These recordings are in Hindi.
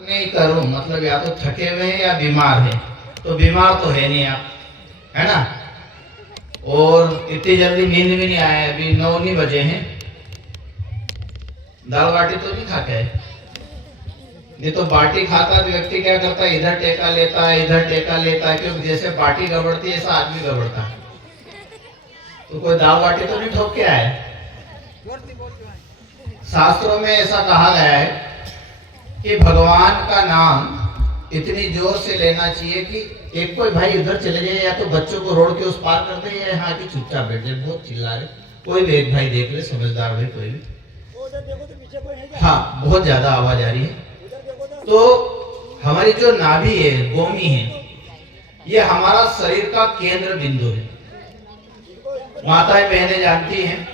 नहीं करूं मतलब या तो थके हुए हैं या बीमार हैं। तो बीमार तो है नहीं आप, है ना। और इतनी जल्दी नींद भी नहीं आया, अभी 9 नहीं बजे हैं। दाल बाटी तो नहीं खाते है। नहीं तो बाटी खाता तो व्यक्ति क्या करता है, इधर टेका लेता है इधर टेका लेता है, क्योंकि जैसे बाटी गबड़ती है ऐसा आदमी गबड़ता है। तो कोई दाल बाटी तो नहीं ठोक के आया। शास्त्रों में ऐसा कहा गया है कि भगवान का नाम इतनी जोर से लेना चाहिए कि एक कोई भाई उधर चले जाए या तो बच्चों को रोड के उस पार कर दे या यहाँ की चुपचाप बैठ जाए। बहुत चिल्ला रहे, कोई भी एक भाई देख ले, समझदार भाई कोई भी। हाँ, बहुत ज्यादा आवाज आ रही है। तो हमारी जो नाभि है, गोमी है, ये हमारा शरीर का केंद्र बिंदु है। माताएं बहनें जानती हैं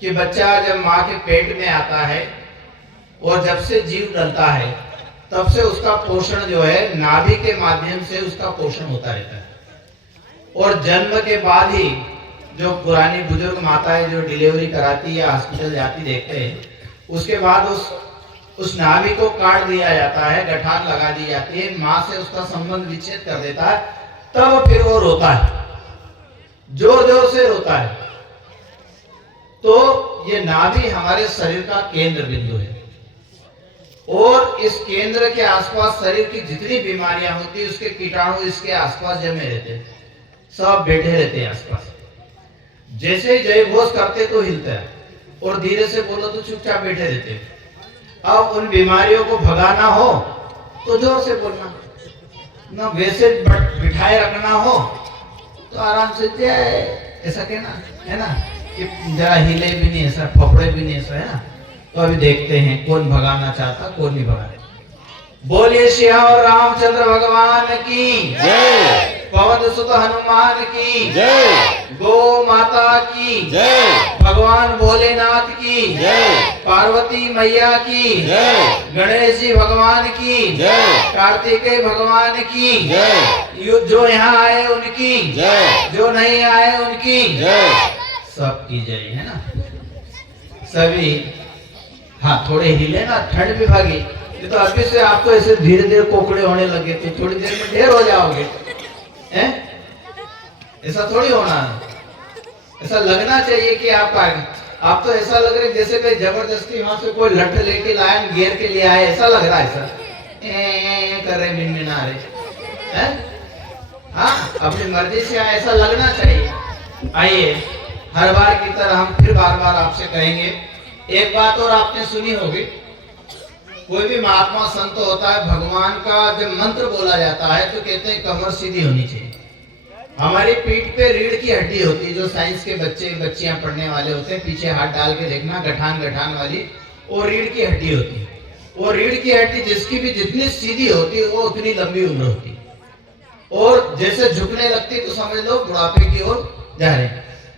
कि बच्चा जब माँ के पेट में आता है और जब से जीव डलता है तब से उसका पोषण जो है नाभि के माध्यम से उसका पोषण होता रहता है। और जन्म के बाद ही जो पुरानी बुजुर्ग माताएं जो डिलीवरी कराती या हॉस्पिटल जाती देखते हैं, उसके बाद उस नाभि को काट दिया जाता है, गठान लगा दी जाती है, माँ से उसका संबंध विच्छेद कर देता है, तब फिर वो रोता है, जोर जोर से रोता है। तो ये नाभि हमारे शरीर का केंद्र बिंदु है और इस केंद्र के आसपास शरीर की जितनी बीमारियां होती है उसके कीटाणु इसके आसपास जमे रहते हैं, सब बैठे रहते हैं आसपास। जैसे ही जय घोष करते तो हिलता है और धीरे से बोलो तो चुपचाप बैठे रहते हैं। अब उन बीमारियों को भगाना हो तो जोर से बोलना, ना वैसे बिठाए रखना हो तो आराम से जय ऐसा कहना, है ना, कि जरा हिले भी नहीं ऐसा, फफड़े भी नहीं ऐसा, है ना। तो अभी देखते हैं कौन भगाना चाहता कौन नहीं भगाना। बोलिए श्री और रामचंद्र भगवान की जय, पवन सुत हनुमान की जय, गौ माता की जय, भगवान भोलेनाथ की जय, पार्वती मैया की जय, गणेश जी भगवान की जय, कार्तिकेय भगवान की जय, जो यहाँ आए उनकी जय, जो नहीं आए उनकी जय, सबकी जय, है ना। सभी हाँ थोड़े हिले ना, ठंड भी भागी। ये तो अभी से आपको ऐसे धीरे धीरे कोकड़े होने लगे तो थोड़ी देर में ढेर हो जाओगे, हैं? ऐसा थोड़ी होना है। ऐसा लगना चाहिए कि आप तो ऐसा लग रहा है जैसे कोई जबरदस्ती वहां से कोई लठ लेके लाया घेर के लिए आए, ऐसा लग रहा है। ऐसा कर रहे, मिनमिना रहे, हैं? हाँ, अपनी मर्जी से आए, ऐसा लगना चाहिए। आइए, हर बार की तरह हम फिर बार बार आपसे कहेंगे। एक बात और आपने सुनी होगी, कोई भी महात्मा संत होता है, भगवान का जब मंत्र बोला जाता है तो कहते हैं कमर सीधी होनी चाहिए। हमारी पीठ पे रीढ़ की हड्डी होती है, जो साइंस के बच्चे बच्चियां पढ़ने वाले होते हैं, पीछे हाथ डाल के देखना, गठान वाली, और रीढ़ की हड्डी होती है। और रीढ़ की हड्डी जिसकी भी जितनी सीधी होती है वो उतनी लंबी उम्र होती है। और जैसे झुकने लगती तो समझ लो बुढ़ापे की ओर जा रहे।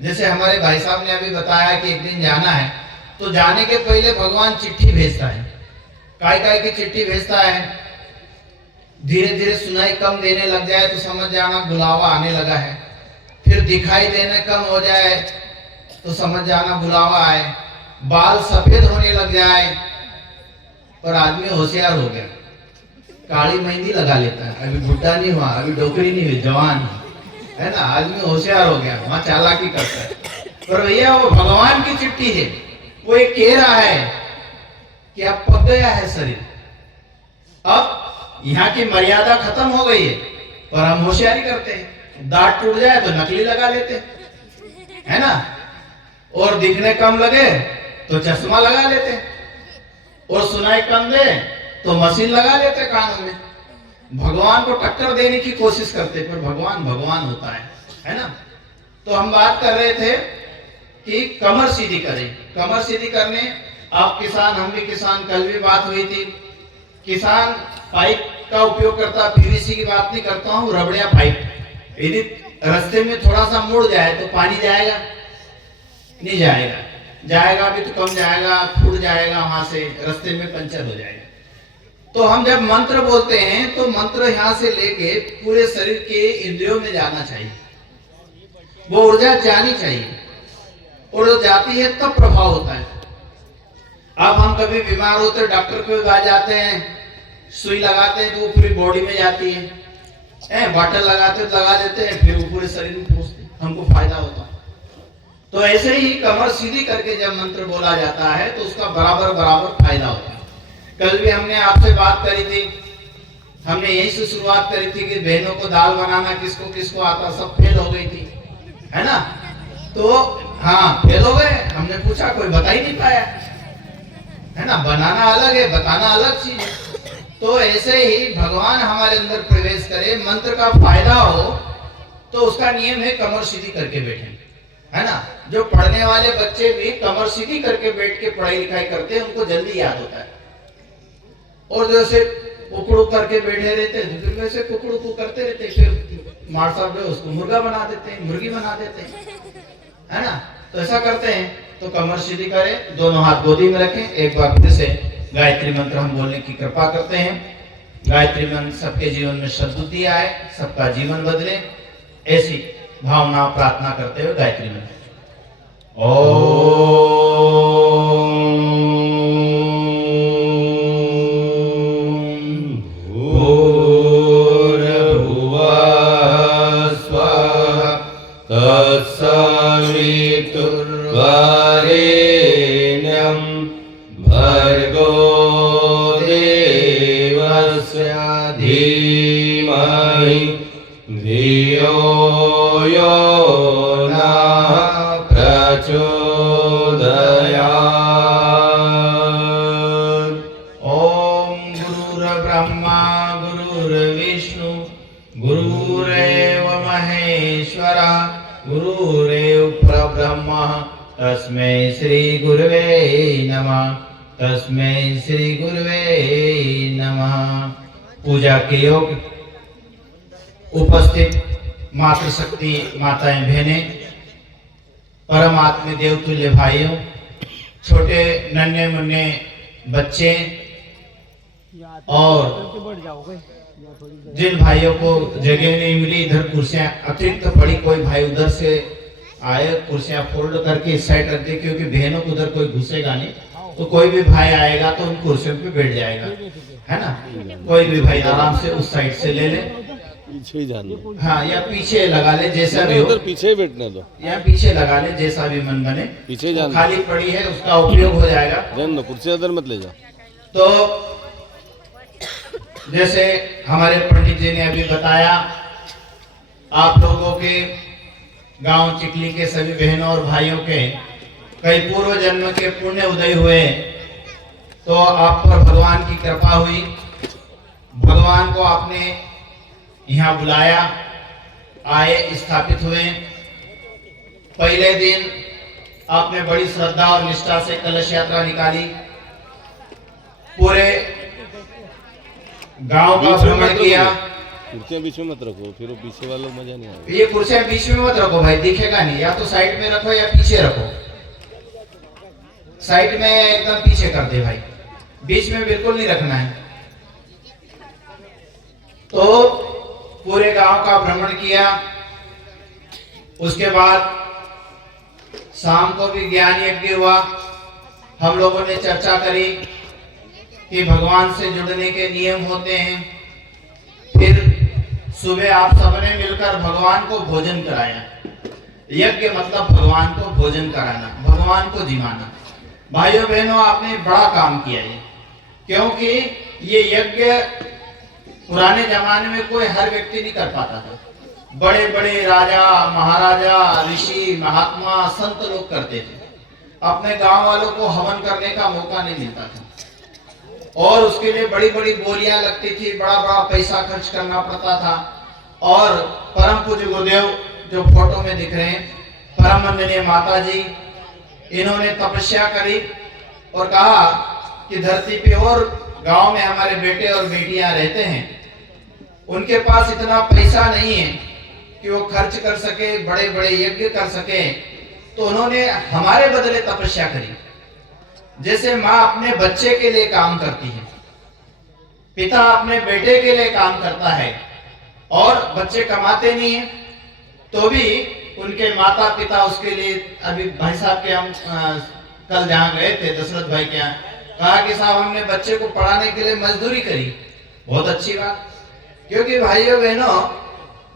जैसे हमारे भाई साहब ने अभी बताया कि एक दिन जाना है, तो जाने के पहले भगवान चिट्ठी भेजता है। काय की चिट्ठी भेजता है, धीरे धीरे सुनाई कम देने लग जाए तो समझ जाना बुलावा आने लगा है। फिर दिखाई देने कम हो जाए तो समझ जाना बुलावा आए। बाल सफेद होने लग जाए पर आदमी होशियार हो गया, काली मेहंदी लगा लेता है, अभी बुढ़ा नहीं हुआ, अभी डोकरी नहीं हुई, जवान है ना, आदमी होशियार हो गया, वहां चालाकी करता है। पर भैया वो भगवान की चिट्ठी है, वो ये कह रहा है कि अब पक गया है शरीर, अब यहाँ की मर्यादा खत्म हो गई है। पर हम होशियारी करते हैं, दांत टूट जाए तो नकली लगा लेते हैं, है ना, और दिखने कम लगे तो चश्मा लगा लेते हैं, और सुनाई कम दे तो मशीन लगा लेते कानों में। भगवान को टक्कर देने की कोशिश करते, पर भगवान भगवान होता है ना। तो हम बात कर रहे थे कि कमर सीधी करें। कमर सीधी करने, आप किसान, हम भी किसान, कल भी बात हुई थी। किसान पाइप का उपयोग करता, पीवीसी की बात नहीं करता हूँ, रबड़िया पाइप। यदि रास्ते में थोड़ा सा मुड़ जाए तो पानी जाएगा नहीं जाएगा, जाएगा भी तो कम जाएगा, फूट जाएगा, वहां से रास्ते में पंचर हो जाएगा। तो हम जब मंत्र बोलते हैं तो मंत्र यहाँ से लेके पूरे शरीर के इंद्रियों में जाना चाहिए, वो ऊर्जा जानी चाहिए, और जो जाती है तब प्रभाव होता है। अब हम कभी बीमार होते डॉक्टर के पास जाते हैं सुई लगाते हैं तो वो पूरी बॉडी में जाती है, बॉटल लगाते तो लगा देते हैं, फिर वो पूरे शरीर में पहुंचते, हमको फायदा होता है। तो ऐसे ही कमर सीधी करके जब मंत्र बोला जाता है तो उसका बराबर बराबर फायदा होता है। कल भी हमने आपसे बात करी थी, हमने यहीं से शुरुआत करी थी कि बहनों को दाल बनाना किसको किसको आता, सब फेल हो गई थी, है ना। तो हाँ, फेल हो गए, हमने पूछा, कोई बता ही नहीं पाया, है ना। बनाना अलग है, बताना अलग चीज है। तो ऐसे ही भगवान हमारे अंदर प्रवेश करे, मंत्र का फायदा हो, तो उसका नियम है कमर सीधी करके बैठे, है ना। जो पढ़ने वाले बच्चे भी कमर सीधी करके बैठ के पढ़ाई लिखाई करते हैं, उनको जल्दी याद होता है। और जैसे कुकड़ू करके बैठे रहते हैं, फिर वैसे कुकड़ू को करते रहते हैं, फिर मार साहब जो उसको मुर्गा बना देते हैं, मुर्गी बना देते हैं, है ना। तो ऐसा करते हैं, तो कमर सीधी करें, दोनों हाथ गोदी में रखें। एक बार फिर से गायत्री मंत्र हम बोलने की कृपा करते हैं। गायत्री मंत्र सबके जीवन में सद्बुद्धि आए, सबका जीवन बदले, ऐसी भावना प्रार्थना करते हुए गायत्री मंत्र। धीमहि धियो यो नः प्रचोदयात्। ओम गुरुर्ब्रह्मा गुरुर्विष्णु गुरुरेव महेश्वर गुरुरेव परब्रह्म तस्मै श्री गुरुवे नमः। तस्मै श्री गुरुवे नमः। पूजा के योग उपस्थित मातृशक्ति माताएं बहनें, परमात्मा देवतुल्य भाइयों, छोटे नन्हे मुन्ने बच्चे और जिन भाइयों को जगह नहीं मिली, इधर कुर्सियां अतिरिक्त पड़ी, कोई भाई उधर से आए, कुर्सियां फोल्ड करके इस साइड रख दे, क्योंकि बहनों को उधर कोई घुसेगा नहीं, तो कोई भी भाई आएगा तो उन कुर्सियों पे बैठ जाएगा, है ना। कोई भी भाई आराम से उस साइड से ले ले, पीछे ही जाना, हाँ, या पीछे लगा ले, जैसा भी हो, उधर पीछे ही बैठने दो, या पीछे लगा ले, जैसा भी मन बने। पीछे जाना, खाली पड़ी है उसका उपयोग हो जाएगा। रहने दो, कुर्सी उधर मत ले जाओ। तो जैसे हमारे पंडित जी ने अभी बताया, आप लोगों के गांव चिकली के सभी बहनों और भाइयों के कई पूर्व जन्म के पुण्य उदय हुए, तो आप पर भगवान की कृपा हुई, भगवान को आपने यहाँ बुलाया, आए, स्थापित हुए। पहले दिन आपने बड़ी श्रद्धा और निष्ठा से कलश यात्रा निकाली, पूरे गांव का भ्रमण किया। कुर्सियां बीच में मत रखो, फिर वो पीछे वालों मजा नहीं आएगा। ये कुर्सियां बीच में मत रखो भाई, दिखेगा नहीं, या तो साइड में रखो या पीछे रखो। साइड में एकदम पीछे कर दे भाई, बीच में बिल्कुल नहीं रखना है। तो पूरे गांव का भ्रमण किया, उसके बाद शाम को भी ज्ञान यज्ञ हुआ। हम लोगों ने चर्चा करी कि भगवान से जुड़ने के नियम होते हैं। फिर सुबह आप सबने मिलकर भगवान को भोजन कराया। यज्ञ मतलब भगवान को भोजन कराना, भगवान को जिमाना। भाइयों बहनों, आपने बड़ा काम किया है, क्योंकि ये यज्ञ पुराने जमाने में कोई हर व्यक्ति नहीं कर पाता था। बड़े बड़े राजा महाराजा ऋषि महात्मा संत लोग करते थे, अपने गांव वालों को हवन करने का मौका नहीं मिलता था, और उसके लिए बड़ी बड़ी बोलियां लगती थी, बड़ा बड़ा पैसा खर्च करना पड़ता था। और परम पूज्य गुरुदेव जो फोटो में दिख रहे हैं, परम वंदनीय माता जी, इन्होंने तपस्या करी और कहा कि धरती पे और गांव में हमारे बेटे और बेटियां रहते हैं, उनके पास इतना पैसा नहीं है कि वो खर्च कर सके, बड़े बड़े यज्ञ कर सके, तो उन्होंने हमारे बदले तपस्या करी। जैसे माँ अपने बच्चे के लिए काम करती है, पिता अपने बेटे के लिए काम करता है, और बच्चे कमाते नहीं है तो भी उनके माता पिता उसके लिए, अभी भाई साहब के हम कल जहाँ गए थे दशरथ भाई के यहाँ, कहा कि साहब हमने बच्चे को पढ़ाने के लिए मजदूरी करी, बहुत अच्छी बात। क्योंकि भाइयों बहनों,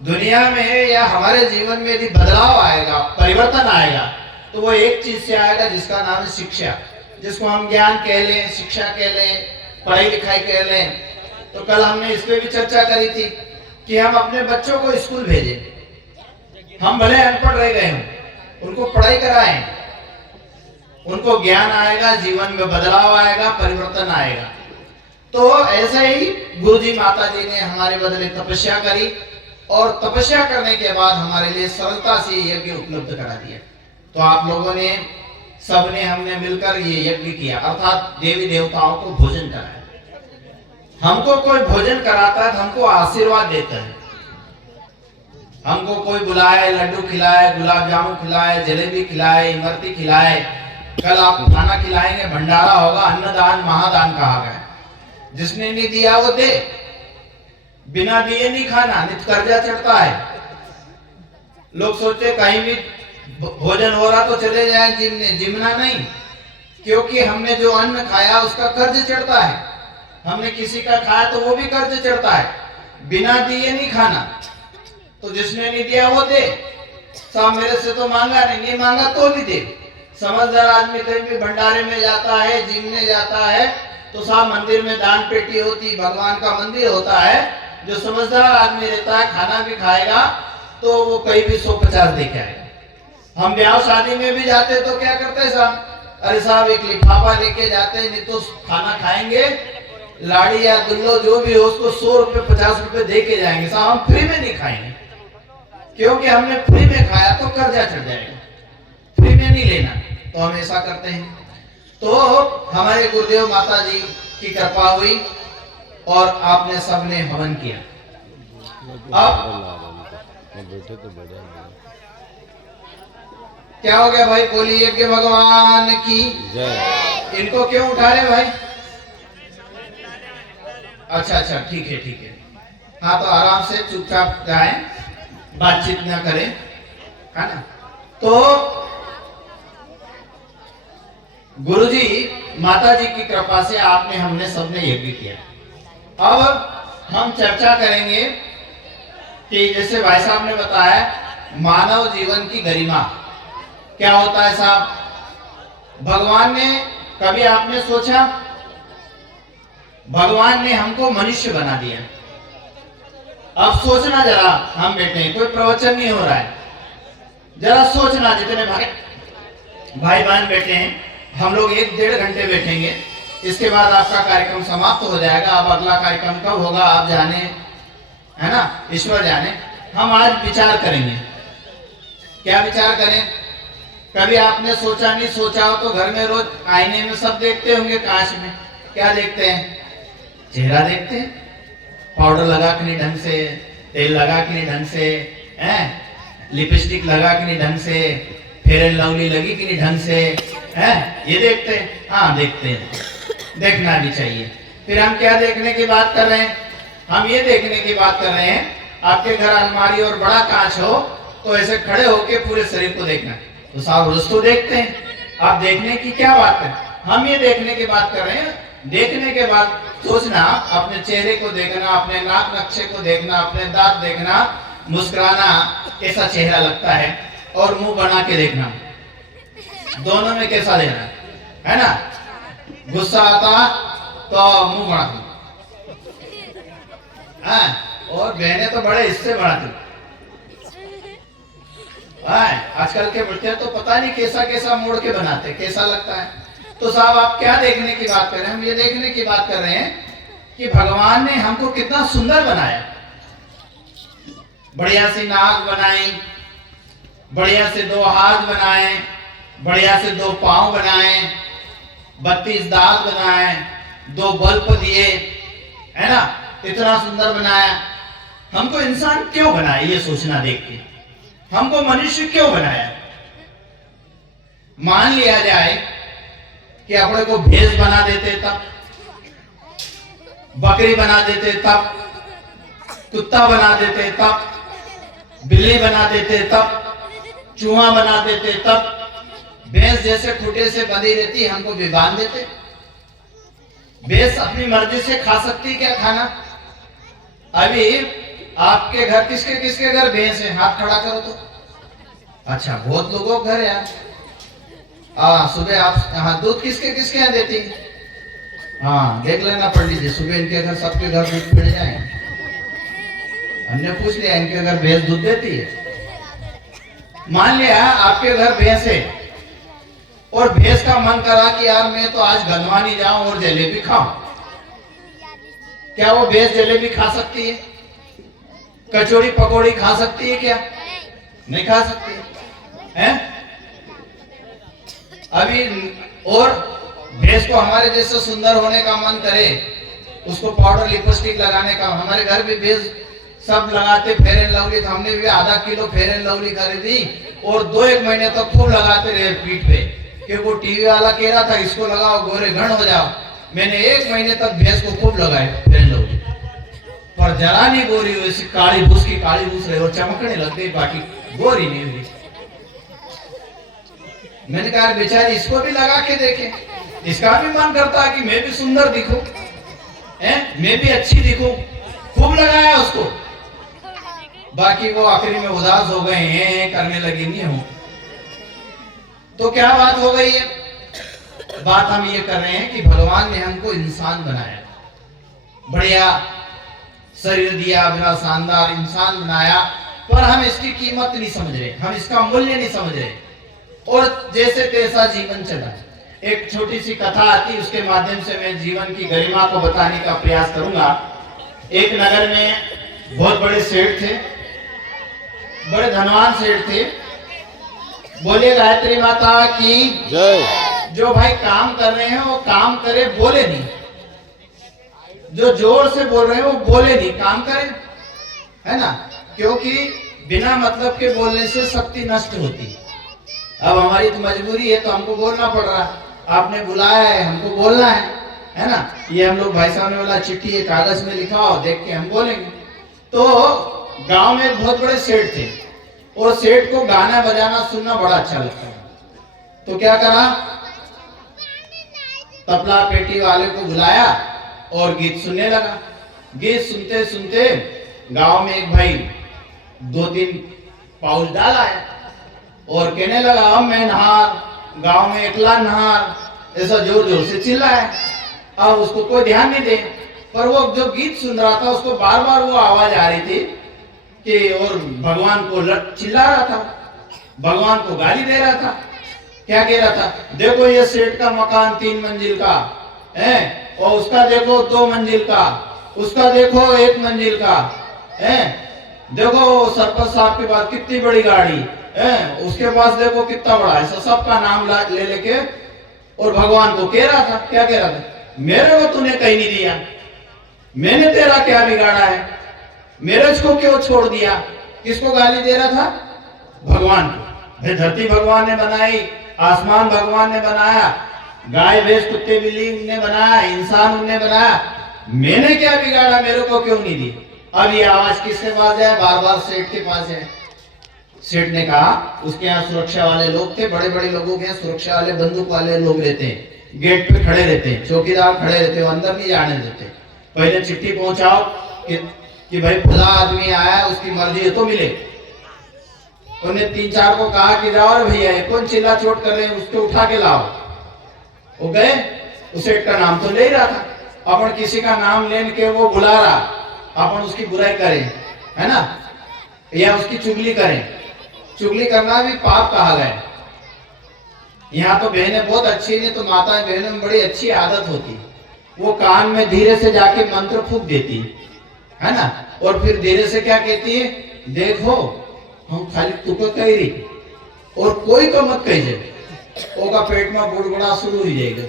दुनिया में या हमारे जीवन में यदि बदलाव आएगा, परिवर्तन आएगा, तो वो एक चीज से आएगा जिसका नाम है शिक्षा, जिसको हम ज्ञान कह लें, शिक्षा कह लें, पढ़ाई लिखाई कह लें। तो कल हमने इस पे भी चर्चा करी थी कि हम अपने बच्चों को स्कूल भेजें। हम भले अनपढ़ रह गए हों, उनको पढ़ाई कराएं, उनको ज्ञान आएगा, जीवन में बदलाव आएगा, परिवर्तन आएगा। तो ऐसे ही गुरुजी माता जी ने हमारे बदले तपस्या करी और तपस्या करने के बाद हमारे लिए सरलता से यज्ञ उपलब्ध करा दिया। तो आप लोगों ने, सबने, हमने मिलकर ये यज्ञ किया, अर्थात देवी देवताओं को भोजन कराया। हमको कोई भोजन कराता है तो हमको आशीर्वाद देता है। हमको कोई बुलाए, लड्डू खिलाए, गुलाब जामुन खिलाए, जलेबी खिलाए, इमरती खिलाए, कल आप खाना खिलाएंगे, भंडारा होगा, अन्नदान महादान कहा गया। जिसने नहीं दिया वो दे, बिना दिए नहीं खाना, नहीं तो कर्जा चढ़ता है। लोग सोचते कहीं भी भोजन हो रहा तो चले जाए जिमने, जिमना नहीं, क्योंकि हमने जो अन्न खाया उसका कर्ज चढ़ता है। हमने किसी का खाया तो वो भी कर्ज चढ़ता है। बिना दिए नहीं खाना, तो जिसने नहीं दिया वो दे। साहब मेरे से तो मांगा नहीं मांगा तो भी दे। समझदार आदमी कहीं भी भंडारे में जाता है, जिमने जाता है, तो साहब मंदिर में दान पेटी होती, भगवान का मंदिर होता है। जो समझदार आदमी रहता है, खाना भी खाएगा तो वो कहीं भी 150 दे के आएगा। हम ब्याह शादी में भी जाते तो क्या करते साहब, अरे साहब एक लिफाफा लेके जाते, नहीं तो खाना खाएंगे, लाड़ी या दुल्लो जो भी हो उसको 100 रुपए 50 रुपए दे के जाएंगे। साहब हम फ्री में नहीं खाएंगे, क्योंकि हमने फ्री में खाया तो कर्जा चढ़ जाएगा, फ्री में नहीं लेना। तो हम ऐसा करते हैं। तो हमारे गुरुदेव माता जी की कृपा हुई और आपने सबने हवन किया। अब बैठे तो बढ़िया क्या हो गया भाई, बोलिए कि भगवान की जय। इनको क्यों उठा रहे भाई? अच्छा अच्छा, ठीक है ठीक है। हाँ तो आराम से चुपचाप जाएं, बातचीत ना करें, है ना। तो गुरुजी माता जी की कृपा से आपने, हमने सबने यज्ञ किया। अब हम चर्चा करेंगे कि जैसे भाई साहब ने बताया, मानव जीवन की गरिमा क्या होता है साहब। भगवान ने, कभी आपने सोचा, भगवान ने हमको मनुष्य बना दिया। अब सोचना जरा, हम बैठे हैं, कोई प्रवचन नहीं हो रहा है, जरा सोचना, जितने भाई बहन बैठे हैं, हम लोग 1-1.5 घंटे बैठेंगे, इसके बाद आपका कार्यक्रम समाप्त हो जाएगा। अब अगला कार्यक्रम कब होगा आप जाने, है ना, ईश्वर जाने। हम आज विचार करेंगे। क्या विचार करें? कभी आपने सोचा नहीं, सोचा हो तो घर में रोज आईने में सब देखते होंगे, कांच में क्या देखते हैं? चेहरा देखते हैं, पाउडर लगा के नहीं ढंग से, तेल लगा के नहीं ढंग से, लिपस्टिक लगा के नहीं ढंग से, फेयर एंड लवली लगी कि नहीं ढंग से, ये देखते हैं। हाँ देखते हैं, देखना भी चाहिए। फिर हम क्या देखने की बात कर रहे हैं? हम ये देखने की बात कर रहे हैं, आपके घर अलमारी और बड़ा कांच हो तो ऐसे खड़े होके पूरे शरीर को देखना। तो साहब रोज तो देखते हैं, आप देखने की क्या बात है? हम ये देखने की बात कर रहे हैं। देखने के बाद सोचना, अपने चेहरे को देखना, अपने नाक नक्शे को देखना, अपने दांत देखना, मुस्कुराना कैसा चेहरा लगता है, और मुंह बना के देखना, दोनों में कैसा देना है ना। गुस्सा आता तो मुंह बढ़ाती, और बहने तो बड़े हिस्से बढ़ाती। आजकल के बच्चे तो पता नहीं कैसा कैसा मोड़ के बनाते, कैसा लगता है। तो साहब आप क्या देखने की बात कर रहे हैं? हम ये देखने की बात कर रहे हैं कि भगवान ने हमको कितना सुंदर बनाया। बढ़िया सी नाक बनाई, बढ़िया से 2 हाथ बनाए, बढ़िया से 2 पांव बनाए, 32 दांत बनाए, 2 बल्ब दिए, है ना, इतना सुंदर बनाया। हमको इंसान क्यों बनाया, ये सोचना देख के। हमको मनुष्य क्यों बनाया? मान लिया जाए कि अपने को भैंस बना देते तब, बकरी बना देते तब, कुत्ता बना देते तब, बिल्ली बना देते तब, चूहा बना देते तब, भैंस जैसे खूंटे से बंधी रहती हमको भी बांध देते। भैंस अपनी मर्जी से खा सकती क्या खाना? अभी आपके घर किसके किसके घर भैंस है? हाथ खड़ा करो तो। अच्छा, बहुत लोगों के घर है यार। सुबह आप हाँ, दूध किसके किसके यहाँ देती है? हाँ, देख लेना पंडित जी, सुबह इनके घर सबके घर दूध पड़ जाए। हमने पूछ लिया इनके घर भैंस दूध देती है। मान लिया आपके घर भैंस है और भैंस का मन करा कि यार मैं तो आज गंदवानी जाऊं और जलेबी खाऊं, क्या वो भैंस जलेबी खा सकती है? कचौड़ी पकौड़ी खा सकती है क्या? नहीं खा सकती है? अभी और भैंस को हमारे जैसे सुंदर होने का मन करे, उसको पाउडर लिपस्टिक लगाने का, हमारे घर भी भैंस सब लगाते फेयर एंड लवली, तो हमने भी आधा किलो फेयर एंड लवली खरीदी और 2-1 महीने तक खूब लगाते रहे पीठ पे, क्योंकि वो टीवी वाला कह रहा था इसको लगाओ गोरे घन हो जाओ। मैंने 1 महीने तक भैंस को खूब लगाए फेयर एंड लवली, पर जरा नहीं गोरी हुई, काली भूस की काली भूस रही और चमकने लग गई, बाकी गोरी नहीं हुई। मैंने कहा बेचारी इसको भी लगा के देखे, इसका भी मन करता है कि मैं भी सुंदर दिखूं, मैं भी अच्छी दिखूं। खूब लगाया उसको, बाकी वो आखिरी में उदास हो गए हैं, करने लगी नहीं हूं। तो क्या बात हो गई है? बात हम ये कर रहे हैं कि भगवान ने हमको इंसान बनाया, बढ़िया शरीर दिया, बड़ा शानदार इंसान बनाया, पर हम इसकी कीमत नहीं समझ रहे, हम इसका मूल्य नहीं समझ रहे और जैसे तैसा जीवन चला। एक छोटी सी कथा आती, उसके माध्यम से मैं जीवन की गरिमा को बताने का प्रयास करूंगा। एक नगर में बहुत बड़े सेठ थे, बड़े धनवान सेठ थे। बोले गायत्री माता की जय। जो भाई काम कर रहे हैं वो काम करे, बोले नहीं, जो जोर से बोल रहे हैं वो बोले नहीं, काम करें, है ना, क्योंकि बिना मतलब के बोलने से शक्ति नष्ट होती है। अब हमारी तो मजबूरी है, तो हमको बोलना पड़ रहा है, आपने बुलाया है हमको बोलना है ना। ये हम लोग भाई साहब ने बोला चिट्ठी एक कागज में लिखाओ, देख के हम बोलेंगे। तो गांव में एक बहुत बड़े सेठ थे और सेठ को गाना बजाना सुनना बड़ा अच्छा लगता है। तो क्या करा, तबला पेटी वाले को बुलाया और गीत सुनने लगा। गीत सुनते सुनते गांव में एक भाई 2-3 पाउच डाल आया और कहने लगा अब मैं नहार, गांव में एकला नहार, ऐसा जोर जोर से चिल्लाया। अब उसको कोई ध्यान नहीं दे, पर वो जो गीत सुन रहा था उसको बार बार वो आवाज आ रही थी कि, और भगवान को चिल्ला रहा था, भगवान को गाली दे रहा था। क्या कह रहा था, देखो ये सेठ का मकान 3 मंजिल का है और उसका देखो 2 मंजिल का, उसका देखो 1 मंजिल का है, देखो सरपंच साहब के पास कितनी बड़ी गाड़ी है, उसके पास देखो कितना बड़ा है। सबका नाम ले लेके और भगवान को कह रहा था। क्या कह रहा था, मेरे को तूने कहीं नहीं दिया, मैंने तेरा क्या बिगाड़ा है, मेरे को क्यों छोड़ दिया। किसको गाली दे रहा था, भगवान को। धरती भगवान ने बनाई, आसमान भगवान ने बनाया, गाय भैंस कुत्ते बिल्ली उनने बनाया, इंसान उनने बनाया, मैंने क्या बिगाड़ा, मेरे को क्यों नहीं दी। अब ये आवाज किसके पास जाए, बार बार सेठ के पास है। सेठ ने कहा, उसके यहाँ सुरक्षा वाले लोग थे, बड़े बड़े लोगों के यहाँ सुरक्षा वाले बंदूक वाले लोग रहते हैं, गेट पे खड़े रहते हैं, चौकीदार खड़े रहते हैं, अंदर नहीं जाने देते। पहले चिट्ठी पहुंचाओ कि भाई खुदा आदमी आया है, उसकी मर्जी है तो मिले। उन्हें 3-4 को कहा कि जाओ भैया कौन चिल्ला चोट कर रहे हैं, उसको उठा के लाओ। वो गए, उस सेठ का नाम तो ले रहा था, अपन किसी का नाम लेने के वो बुला रहा, अपन उसकी बुराई करें, है ना, या उसकी चुगली करें। चुगली करना भी पाप कहा गया। यहाँ तो बहनें बहुत अच्छी नहीं, तो माताएं बहनों में बड़ी अच्छी आदत होती, वो कान में धीरे से जाके मंत्र फूंक देती है ना, और फिर धीरे से क्या कहती है, देखो हम खाली तुको कह रही और कोई को मत कही, ओका पेट में बुड़बुड़ा शुरू हो जाएगा।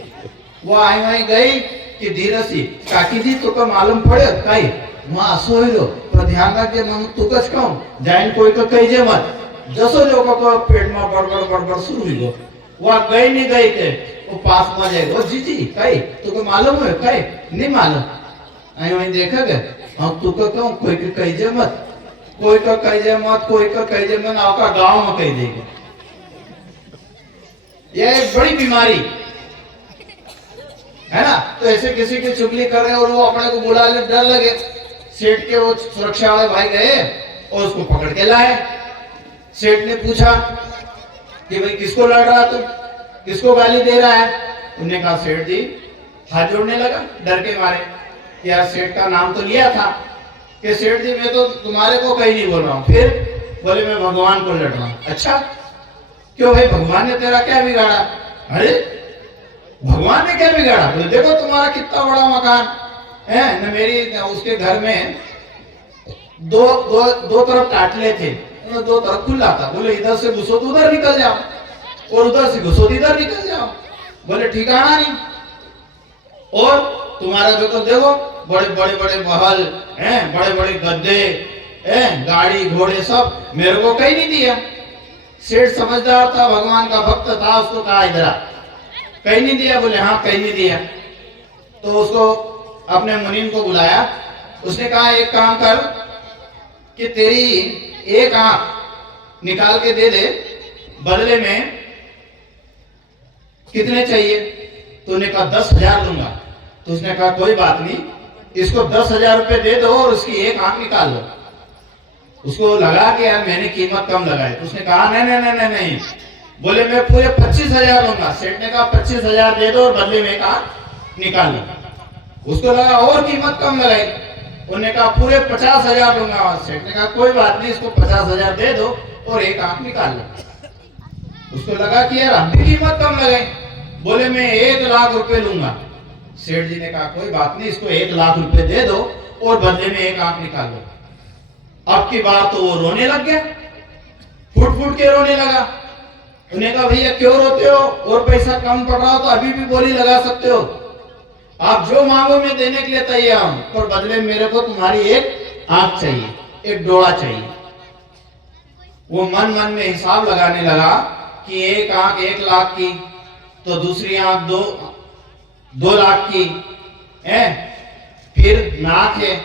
वो आई वहीं गई कि धीरे से काकी जी तुको मालूम पड़े कई वहां सोइलो, पर ध्यान रखिए मैं तुकच कहूं जाइन कोई को कही मत। जसो जो को पेट में बड़बड़ बड़बड़ शुरू हो गो, वह गई नहीं गई के वो पास में जाएगा, जी जी कई तुको मालूम है, कई नहीं मालूम, आई वहीं देखा गए हम तुको कहूं कोई को कही मत, कोई का कही मत, कोई का कही मत, आपका गांव में कही देगा। यह एक बड़ी बीमारी है ना। तो ऐसे किसी की चुगली कर रहे हैं और वो अपने को बुला ले, डर लगे, सेठ के वो सुरक्षा वाले भाई गए और उसको पकड़ के लाए। सेठ ने पूछा कि भाई किसको लड़ रहा तू, किसको गाली दे रहा है? उन्होंने कहा सेठ जी, हाथ जोड़ने लगा डर के मारे कि यार सेठ का नाम तो लिया था कि सेठ जी मैं तो तुम्हारे को कहीं नहीं बोल रहा हूँ। फिर बोले मैं भगवान को लड़ रहा हूँ। अच्छा क्यों भाई, भगवान ने तेरा क्या बिगाड़ा? अरे भगवान ने क्या बिगाड़ा? बोले देखो तुम्हारा कितना बड़ा मकान है न, मेरी उसके घर में दो तरफ काटले थे, दो तरफ खुला था। बोले इधर से घुसो तो उधर निकल जाओ और उधर से घुसो तो इधर निकल जाओ। बोले ठिकाना नहीं। और तुम्हारा देखो बड़े बड़े महल हैं, बड़े बड़े गद्दे हैं, गाड़ी घोड़े सब, मेरे को कहीं नहीं दिया। सेठ समझदार था, भगवान का भक्त था, उसको कहा इधर आ, कहीं नहीं दिया? बोले हाँ कहीं नहीं दिया। तो उसको अपने मुनीम को बुलाया, उसने कहा एक काम कर कि तेरी एक आंख निकाल के दे दे, बदले में कितने चाहिए? तो उसने कहा 10,000 दूंगा। तो उसने कहा कोई बात नहीं, इसको 10,000 रुपए दे दो और उसकी एक आंख निकाल लो। उसको लगा कि यार मैंने कीमत कम लगाई। तो उसने कहा नहीं नहीं नहीं नहीं, बोले मैं पूरे 25,000 दूंगा। सेठ ने कहा 25,000 दे दो और बदले में एक आंख निकाल लो। उसको लगा और कीमत कम लगाई, उन्होंने कहा पूरे 50,000 दूंगा। सेठ ने कहा कोई बात नहीं, इसको 50,000 दे दो और एक आंख निकाल लो। उसको लगा कि यार हम भी कीमत कम लगाई, बोले मैं 1,00,000 रुपए लूंगा। सेठ जी ने कहा कोई बात नहीं, इसको 1,00,000 रुपए दे दो और बदले में एक आंख निकाल लो। अब की बात तो वो रोने लग गया, फुट फुट के रोने लगा। उन्हें कहा भैया क्यों रोते हो, और पैसा कम पड़ रहा हो तो अभी भी बोली लगा सकते हो, आप जो मांगो मैं देने के लिए तैयार हूं, पर बदले मेरे को तुम्हारी एक आंख चाहिए, एक डोळा चाहिए। वो मन मन में हिसाब लगाने लगा कि एक आंख 1,00,000 की, तो दूसरी आंख 2,00,000 की है, फिर नाक है।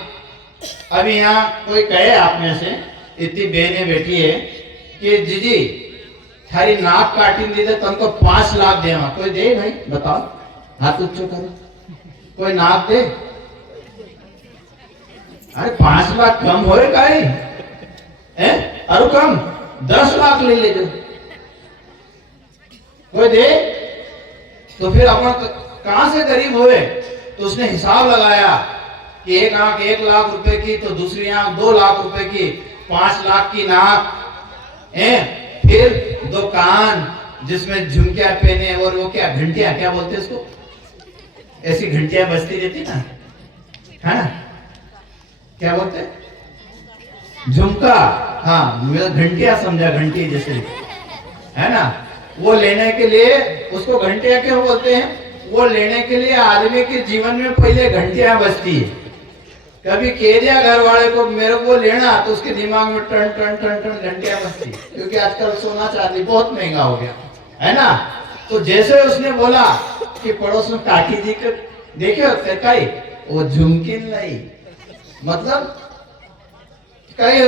अभी यहाँ कोई कहे आप में से इतनी बहनें बैठी है कि जीजी थारी नाक काटी दी तो तुमको 5,00,000 दे। कोई दे भाई, बताओ, हाथ ऊंचो करो, कोई नाक दे। अरे 5,00,000 कम होए काई है, अरु कम 10,00,000 ले ले जो, कोई दे। तो फिर अपन कहां से गरीब हुए? तो उसने हिसाब लगाया कि एक आंख 1,00,000 रुपए की, तो दूसरी आंख 2,00,000 रुपए की, 5,00,000 की नाक है, फिर 2 कान जिसमें झुमकिया पहने, और वो क्या घंटिया क्या बोलते इसको, ऐसी घंटियां बजती रहती ना, है ना, क्या बोलते, झुमका, हाँ मेरा घंटिया समझा, घंटी जैसे, है ना। वो लेने के लिए उसको घंटिया क्यों बोलते हैं? वो लेने के लिए आदमी के जीवन में पहले घंटियां बजती है। कभी कह दिया घर वाले को मेरे को लेना, तो उसके दिमाग में टन टन टन टन घंटियां बजती, क्योंकि आजकल सोना चांदी बहुत महंगा हो गया है ना। तो जैसे उसने बोला कि पड़ोस में काकी जी को देखियो कई वो झुमकी लाई, मतलब कई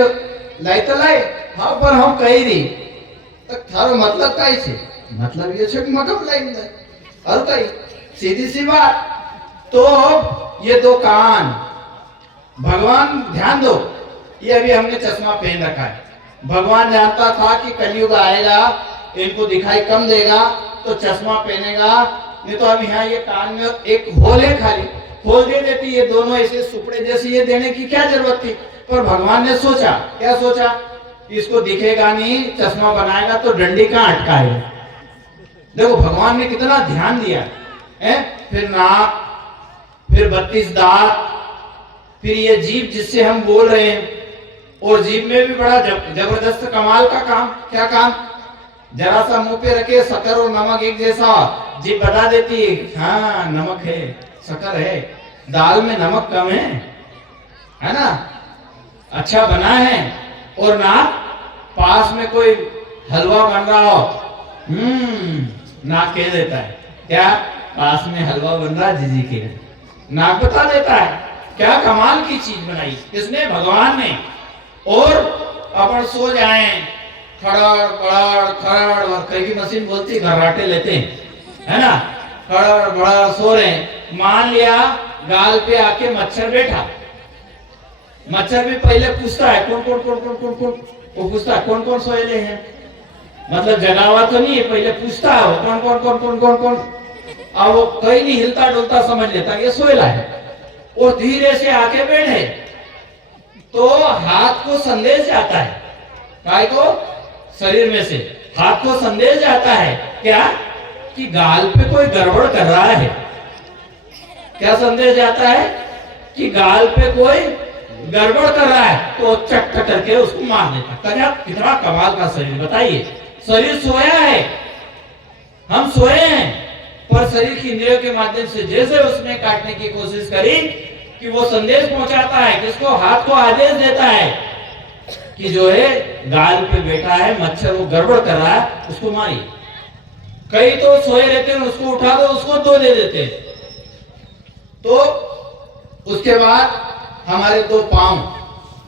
लाई तो लाई, हाँ पर हम कही रही थारो मतलब कई छे, मतलब ये छे कि मगम लाई और कई, सीधी सी बात। तो ये 2 कान, भगवान ध्यान दो, ये अभी हमने चश्मा पहन रखा है, भगवान जानता था कि कलयुग आएगा, इनको दिखाई कम देगा तो चश्मा पहनेगा, नहीं तो अब यहाँ ये कान में एक होल है, खाली होल दे देती, ये दोनों ऐसे सुपड़े जैसे ये देने की क्या जरूरत थी। पर भगवान ने सोचा, क्या सोचा, इसको दिखेगा नहीं, चश्मा बनाएगा तो डंडी कहाँ अटकाएगा। देखो भगवान ने कितना ध्यान दिया है। फिर नाक, फिर 32 दांत, फिर ये जीभ जिससे हम बोल रहे हैं, और जीभ में भी बड़ा जबरदस्त कमाल का काम, क्या काम, जरा सा मुंह पे रखे शक्कर और नमक एक जैसा, जीभ बता देती है हाँ नमक है, शक्कर है, दाल में नमक कम है ना, अच्छा बना है। और नाक, पास में कोई हलवा बन रहा हो, नाक कह देता है क्या, पास में हलवा बन रहा जीजी के, नाक बता देता है। क्या कमाल की चीज बनाई किसने, भगवान ने। और अपन सो जाए, खड़ड़ बड़ड़ खड़ड़, और कई की मशीन बोलती है घर्राटे लेते हैं, है ना, खड़ड़ बड़ड़ सो रहे, मान लिया गाल पे आके मच्छर बैठा, मच्छर भी पहले पूछता है कौन कौन कौन कौन कौन कौन, वो पूछता है कौन कौन सोएले हैं, मतलब जगावा तो नहीं है, पहले पूछता है कौन कौन कौन कौन कौन कौन, अब वो कहीं नहीं हिलता डुलता समझ लेता ये सोएला है, और धीरे से आके बैठे तो हाथ को संदेश जाता है, काय को शरीर में से हाथ को संदेश जाता है क्या कि गाल पे कोई गड़बड़ कर रहा है, क्या संदेश जाता है कि गाल पे कोई गड़बड़ कर रहा है, तो चट करके उसको मार देता। कितना कमाल का शरीर, बताइए, शरीर सोया है, हम सोए हैं, पर शरीर की इंद्रियों के माध्यम से जैसे उसने काटने की कोशिश करी कि वो संदेश पहुंचाता है, किसको, हाथ को आदेश देता है कि जो है गाल पे बैठा है मच्छर, वो गड़बड़ कर रहा है, उसको मारिए। कई तो सोए रहते हैं, उसको उठा दो, उसको दो दे देते। तो उसके बाद हमारे दो पांव,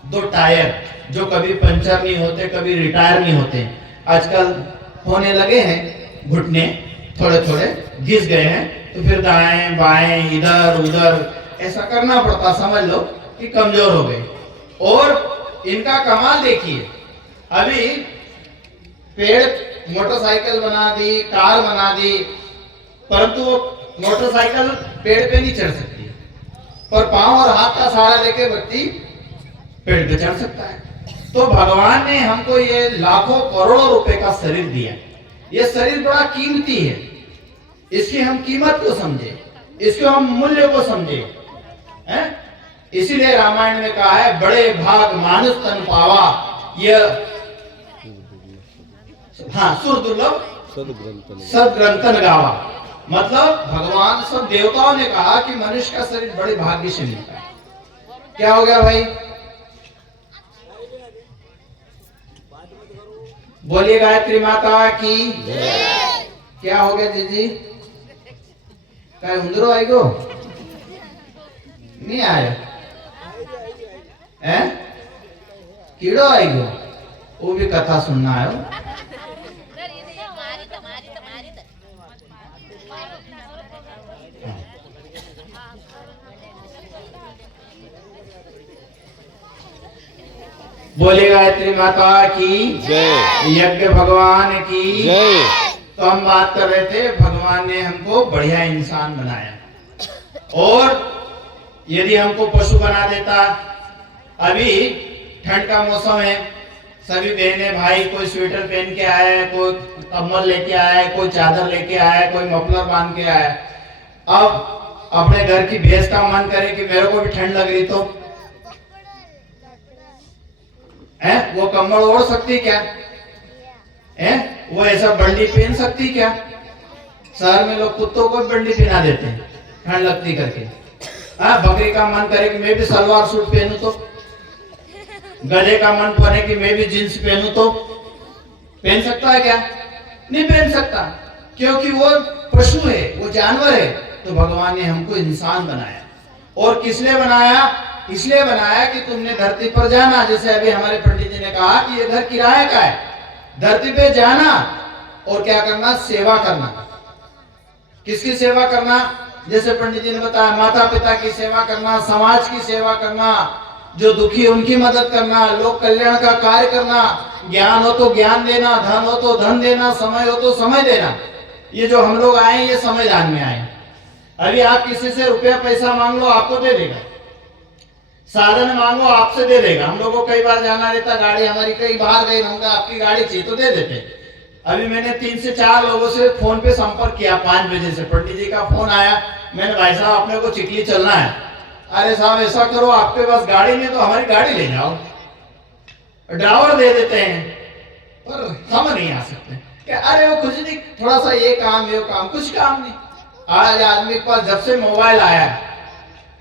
दो टायर जो कभी पंचर नहीं होते, कभी रिटायर नहीं होते, आजकल होने लगे हैं, घुटने थोड़े थोड़े घिस गए हैं, तो फिर दाएं बाएं इधर उधर ऐसा करना पड़ता, समझ लो कि कमजोर हो गए। और इनका कमाल देखिए, अभी पेड़ मोटरसाइकिल बना दी, कार बना दी, परंतु वो मोटरसाइकिल पेड़ पे नहीं चढ़ सकती, पर पांव और हाथ का सहारा लेके व्यक्ति पेड़ पे चढ़ सकता है। तो भगवान ने हमको ये लाखों करोड़ों रुपए का शरीर दिया, ये शरीर बड़ा कीमती है, इसकी हम कीमत को समझे, इसको हम मूल्य को समझे, हैं? इसीलिए रामायण में कहा है बड़े भाग मानुष तन पावा, यह हाँ सुर दुर्लभ सदग्रंथन गावा, मतलब भगवान सब देवताओं ने कहा कि मनुष्य का शरीर बड़े भाग्य से मिलता है। क्या हो गया भाई, बोलिए गायत्री माता की। क्या हो गया दीदी, क्या उंदरो आएगो, नहीं आया है, कीड़ो आएगो, वो भी कथा सुनना है। बोले गायत्री माता की जय, यज्ञ भगवान की जय। तो हम बात कर रहे थे, भगवान ने हमको बढ़िया इंसान बनाया, और यदि हमको पशु बना देता, अभी ठंड का मौसम है, सभी बहने भाई कोई स्वेटर पहन के आया है, कोई कम्बल लेके आया है, कोई चादर लेके आया है, कोई मफलर बांध के आया है। अब अपने घर की भैंस का मन करे कि मेरे को भी ठंड लग रही, तो है वो कम्बल ओढ़ सकती क्या, है वो ऐसा बंडी पहन सकती क्या? शहर में लोग कुत्तों को बंडी पहना देते हैं ठंड लगती करके। बकरी का मन करे कि मैं भी सलवार सूट पहनूं, तो गधे का मन करे कि मैं भी जींस पहनूं, तो पहन सकता है क्या? नहीं पहन सकता, क्योंकि वो पशु है, वो जानवर है। तो भगवान ने हमको इंसान बनाया, और किस लिए बनाया? इसलिए बनाया कि तुमने धरती पर जाना, जैसे अभी हमारे पंडित जी ने कहा कि ये घर किराए का है, धरती पे जाना और क्या करना? सेवा करना। किसकी सेवा करना? जैसे पंडित जी ने बताया, माता पिता की सेवा करना, समाज की सेवा करना, जो दुखी उनकी मदद करना, लोक कल्याण का कार्य करना, ज्ञान हो तो ज्ञान देना, धन हो तो धन देना, समय हो तो समय देना। ये जो हम लोग आए, ये समय दान में आए। अभी आप किसी से रुपया पैसा मांग लो, आपको दे देगा, साधन मांगो आपसे दे देगा। हम लोगों को कई बार जाना रहता, गाड़ी हमारी कहीं बाहर गई, होंगे आपकी गाड़ी चाहिए तो दे देते। अभी मैंने 3 से 4 लोगों से फोन पे संपर्क किया, 5 बजे से पंडित जी का फोन आया, मैंने भाई साहब अपने को चिखली चलना है। अरे साहब ऐसा करो, आपके पास गाड़ी नहीं तो हमारी गाड़ी ले जाओ, ड्राइवर दे देते हैं, पर हम नहीं आ सकते। क्या? अरे वो कुछ नहीं, थोड़ा सा ये काम ये काम, कुछ काम नहीं। आज आदमी के पास जब से मोबाइल आया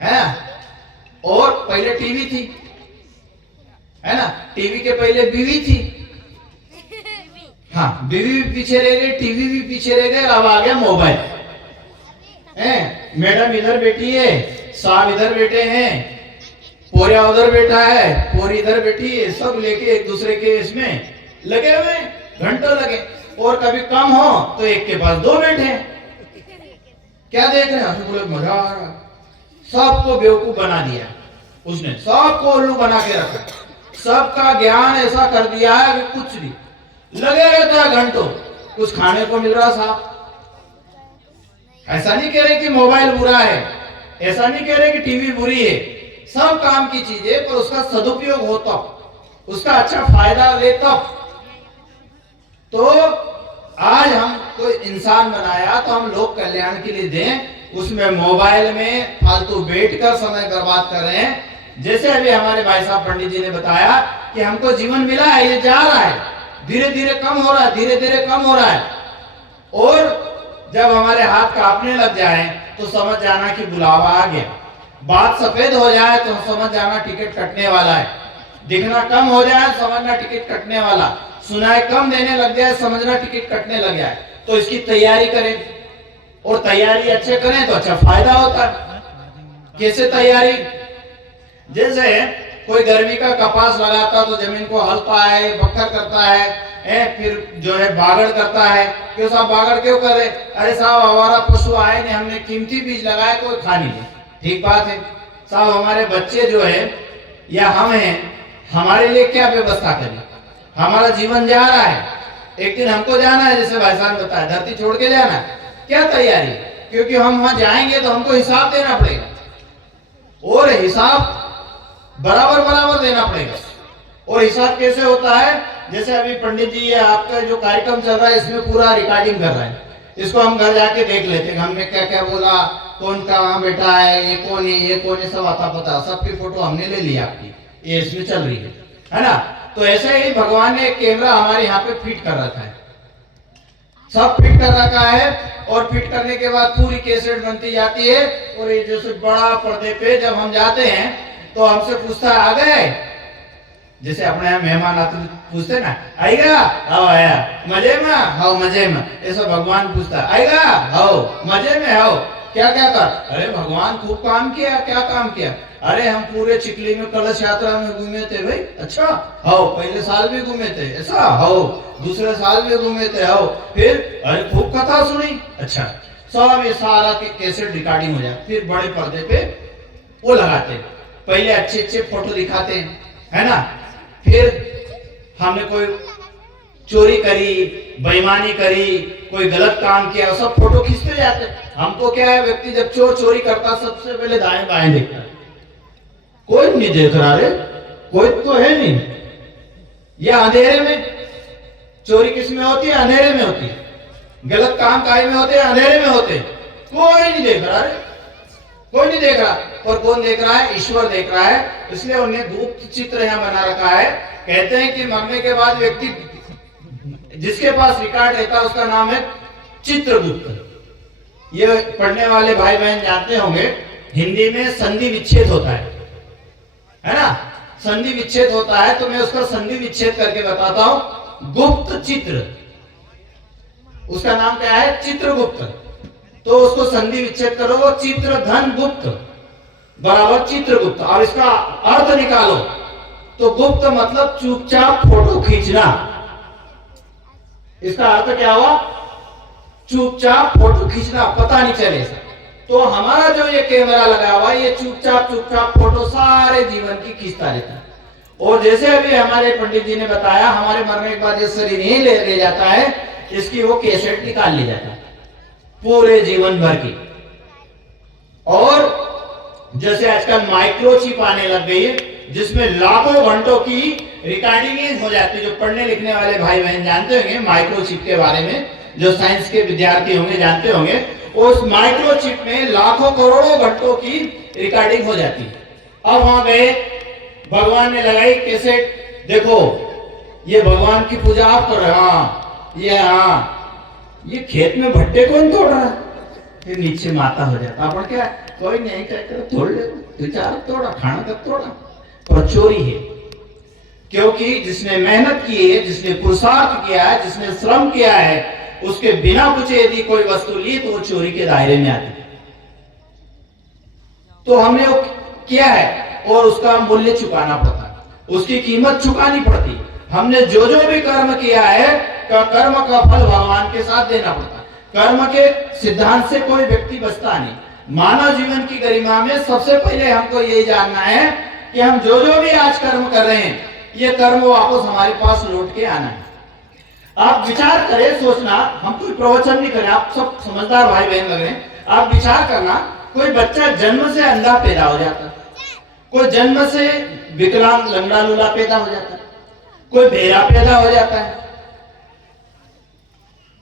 है, और पहले टीवी थी, है ना, टीवी के पहले बीवी थी, हाँ बीवी भी पीछे रह गई, टीवी भी पीछे रह गए, अब आ गया मोबाइल। मैडम इधर बैठी है, साहब इधर बैठे हैं, पोरिया उधर बैठा है, पोरी इधर बैठी है, सब लेके एक दूसरे के इसमें लगे हुए, घंटों लगे। और कभी कम हो तो एक के पास 2 बैठे हैं, क्या देख रहे हैं? बोले मजा आ रहा, सबको बेवकूफ बना दिया। उसने सबको उल्लू बना के रखा, सबका ज्ञान ऐसा कर दिया है कि कुछ भी लगे रहता है घंटों, कुछ खाने को मिल रहा साहब। ऐसा नहीं कह रहे कि मोबाइल बुरा है, ऐसा नहीं कह रहे कि टीवी बुरी है, सब काम की चीजें, पर उसका सदुपयोग हो तब, उसका अच्छा फायदा ले तब। तो आज हम कोई इंसान बनाया तो हम लोक कल्याण के लिए दें, उसमें मोबाइल में फालतू बैठकर समय बर्बाद कर रहे हैं। जैसे अभी हमारे भाई साहब पंडित जी ने बताया कि हमको जीवन मिला है, ये जा रहा है, धीरे धीरे कम हो रहा है, धीरे धीरे कम हो रहा है। और जब हमारे हाथ कांपने लग जाए तो समझ जाना कि बुलावा आ गया, बात सफेद हो जाए तो समझ जाना टिकट कटने वाला है, दिखना कम हो जाए समझना टिकट कटने वाला, सुनाई कम देने लग जाए समझना टिकट कटने लग जाए। तो इसकी तैयारी करें, और तैयारी अच्छे करें तो अच्छा फायदा होता है। कैसे तैयारी? जैसे कोई गर्मी का कपास लगाता तो जमीन को हलता है, बक्खर करता है, फिर जो है बागड़ करता है। क्यों साहब बागड़ क्यों करे? अरे साहब हमारा पशु आए नहीं, हमने कीमती बीज लगाया, कोई खा नहीं ले। ठीक बात है साहब, हमारे बच्चे जो है या हम हैं, हमारे लिए क्या व्यवस्था करें? हमारा जीवन जा रहा है, एक दिन हमको जाना है, जैसे भाई साहब बताया, धरती छोड़ के जाना है। क्या तैयारी? क्योंकि हम वहां जाएंगे तो हमको हिसाब देना पड़ेगा, और हिसाब बराबर बराबर देना पड़ेगा। और हिसाब कैसे होता है? जैसे अभी पंडित जी आपका जो कार्यक्रम चल रहा है इसमें पूरा रिकॉर्डिंग कर रहे हैं, इसको हम घर जाके देख लेते हैं हमने क्या क्या बोला, कौन कहाँ बैठा है, ये कौन है, ये कौन है, सब आता पता, सबकी फोटो हमने ले ली आपकी, ये इसमें चल रही है ना। तो ऐसे ही भगवान ने एक कैमरा हमारे यहाँ पे फिट कर रखा है, सब फिट कर रखा है, और फिट करने के बाद पूरी कैसेट बनती जाती है। और ये जैसे बड़ा पर्दे पे जब हम जाते हैं तो हमसे पूछता है आ गए, जैसे अपने यहाँ मेहमान आते पूछते ना, आएगा? आओ आया, मजे में? हाँ मजे में। ऐसा भगवान पूछता है, आएगा? आओ मजे में? आओ क्या क्या कर? अरे भगवान खूब काम किया। क्या काम किया? अरे हम पूरे चिखली में कलश यात्रा में घूमे थे भाई। अच्छा आओ, पहले साल भी घूमे थे। ऐसा? आओ दूसरे साल भी घूमे थे। आओ फिर? अरे खूब कथा सुनी। अच्छा सब ये सारा कैसेट रिकॉर्डिंग हो जाए, फिर बड़े पर्दे पे वो लगाते, पहले अच्छे अच्छे फोटो दिखाते हैं, है ना। फिर हमने कोई चोरी करी, बेईमानी करी, कोई गलत काम किया, सब फोटो खींचते जाते। हमको क्या है, व्यक्ति जब चोर चोरी करता सबसे पहले दाएं बाएं देखता है, कोई नहीं देख रहा रे, कोई तो है नहीं। यह अंधेरे में चोरी किस में होती है? अंधेरे में होती है। गलत काम काहे में होते हैं? अंधेरे में होते हैं। कोई नहीं देख रहा रे, कोई नहीं देख रहा। और कौन देख रहा है? ईश्वर देख रहा है। इसलिए उन्हें गुप्त चित्र यहाँ बना रखा है। कहते हैं कि मरने के बाद व्यक्ति जिसके पास रिकॉर्ड रहता है उसका नाम है चित्रगुप्त। ये पढ़ने वाले भाई बहन जानते होंगे, हिंदी में संधि विच्छेद होता है ना। संधि विच्छेद होता है तो मैं उसका संधि विच्छेद करके बताता हूं। गुप्त चित्र, उसका नाम क्या है? चित्रगुप्त। तो उसको संधि विच्छेद करो, वो चित्र धन गुप्त बराबर चित्रगुप्त। और इसका अर्थ निकालो तो गुप्त मतलब चुपचाप फोटो खींचना। इसका अर्थ क्या हुआ? चुपचाप फोटो खींचना, पता नहीं चले। तो हमारा जो ये कैमरा लगा हुआ है ये चुपचाप चुपचाप फोटो सारे जीवन की खींचता रहता है। और जैसे अभी हमारे पंडित जी ने बताया, हमारे मरने के बाद ये शरीर नहीं ले जाता है, इसकी वो कैसेट निकाल ली जाता है पूरे जीवन भर की। और जैसे आजकल माइक्रोचिप आने लग गई है जिसमें लाखों घंटों की रिकॉर्डिंग हो जाती है। जो पढ़ने लिखने वाले भाई बहन जानते होंगे माइक्रोचिप के बारे में, जो साइंस के विद्यार्थी होंगे जानते होंगे, उस माइक्रोचिप में लाखों करोड़ों घंटों की रिकॉर्डिंग हो जाती है। अब वहां गए, भगवान ने लगाई कैसेट, देखो ये भगवान की पूजा आप कर रहे हो, हाँ ये खेत में भट्टे कौन तोड़ रहा है? फिर नीचे माता हो जाता, अपन क्या कोई नहीं कहते तोड़ ले, बेचारा तोड़ा, खाना तक तोड़ा, पर चोरी है। क्योंकि जिसने मेहनत की है, जिसने पुरुषार्थ किया है, जिसने श्रम किया है, उसके बिना पूछे यदि कोई वस्तु ली तो वो चोरी के दायरे में आती है। तो हमने वो किया है और उसका मूल्य चुकाना पड़ता है, उसकी कीमत चुकानी पड़ती। हमने जो जो भी कर्म किया है, कर्म का फल भगवान के साथ देना पड़ता है। कर्म के सिद्धांत से कोई व्यक्ति बचता नहीं। मानव जीवन की गरिमा में सबसे पहले हमको यही जानना है कि हम जो जो भी आज कर्म कर रहे हैं, ये कर्म वापस हमारे पास लौट के आना है। आप विचार करें, सोचना, हम कोई प्रवचन नहीं करें, आप सब समझदार भाई बहन लग रहे हैं। आप विचार करना, कोई बच्चा जन्म से अंधा पैदा हो जाता है, कोई जन्म से विकलांग लंगड़ा लूला पैदा हो जाता है, कोई बहरा पैदा हो जाता है,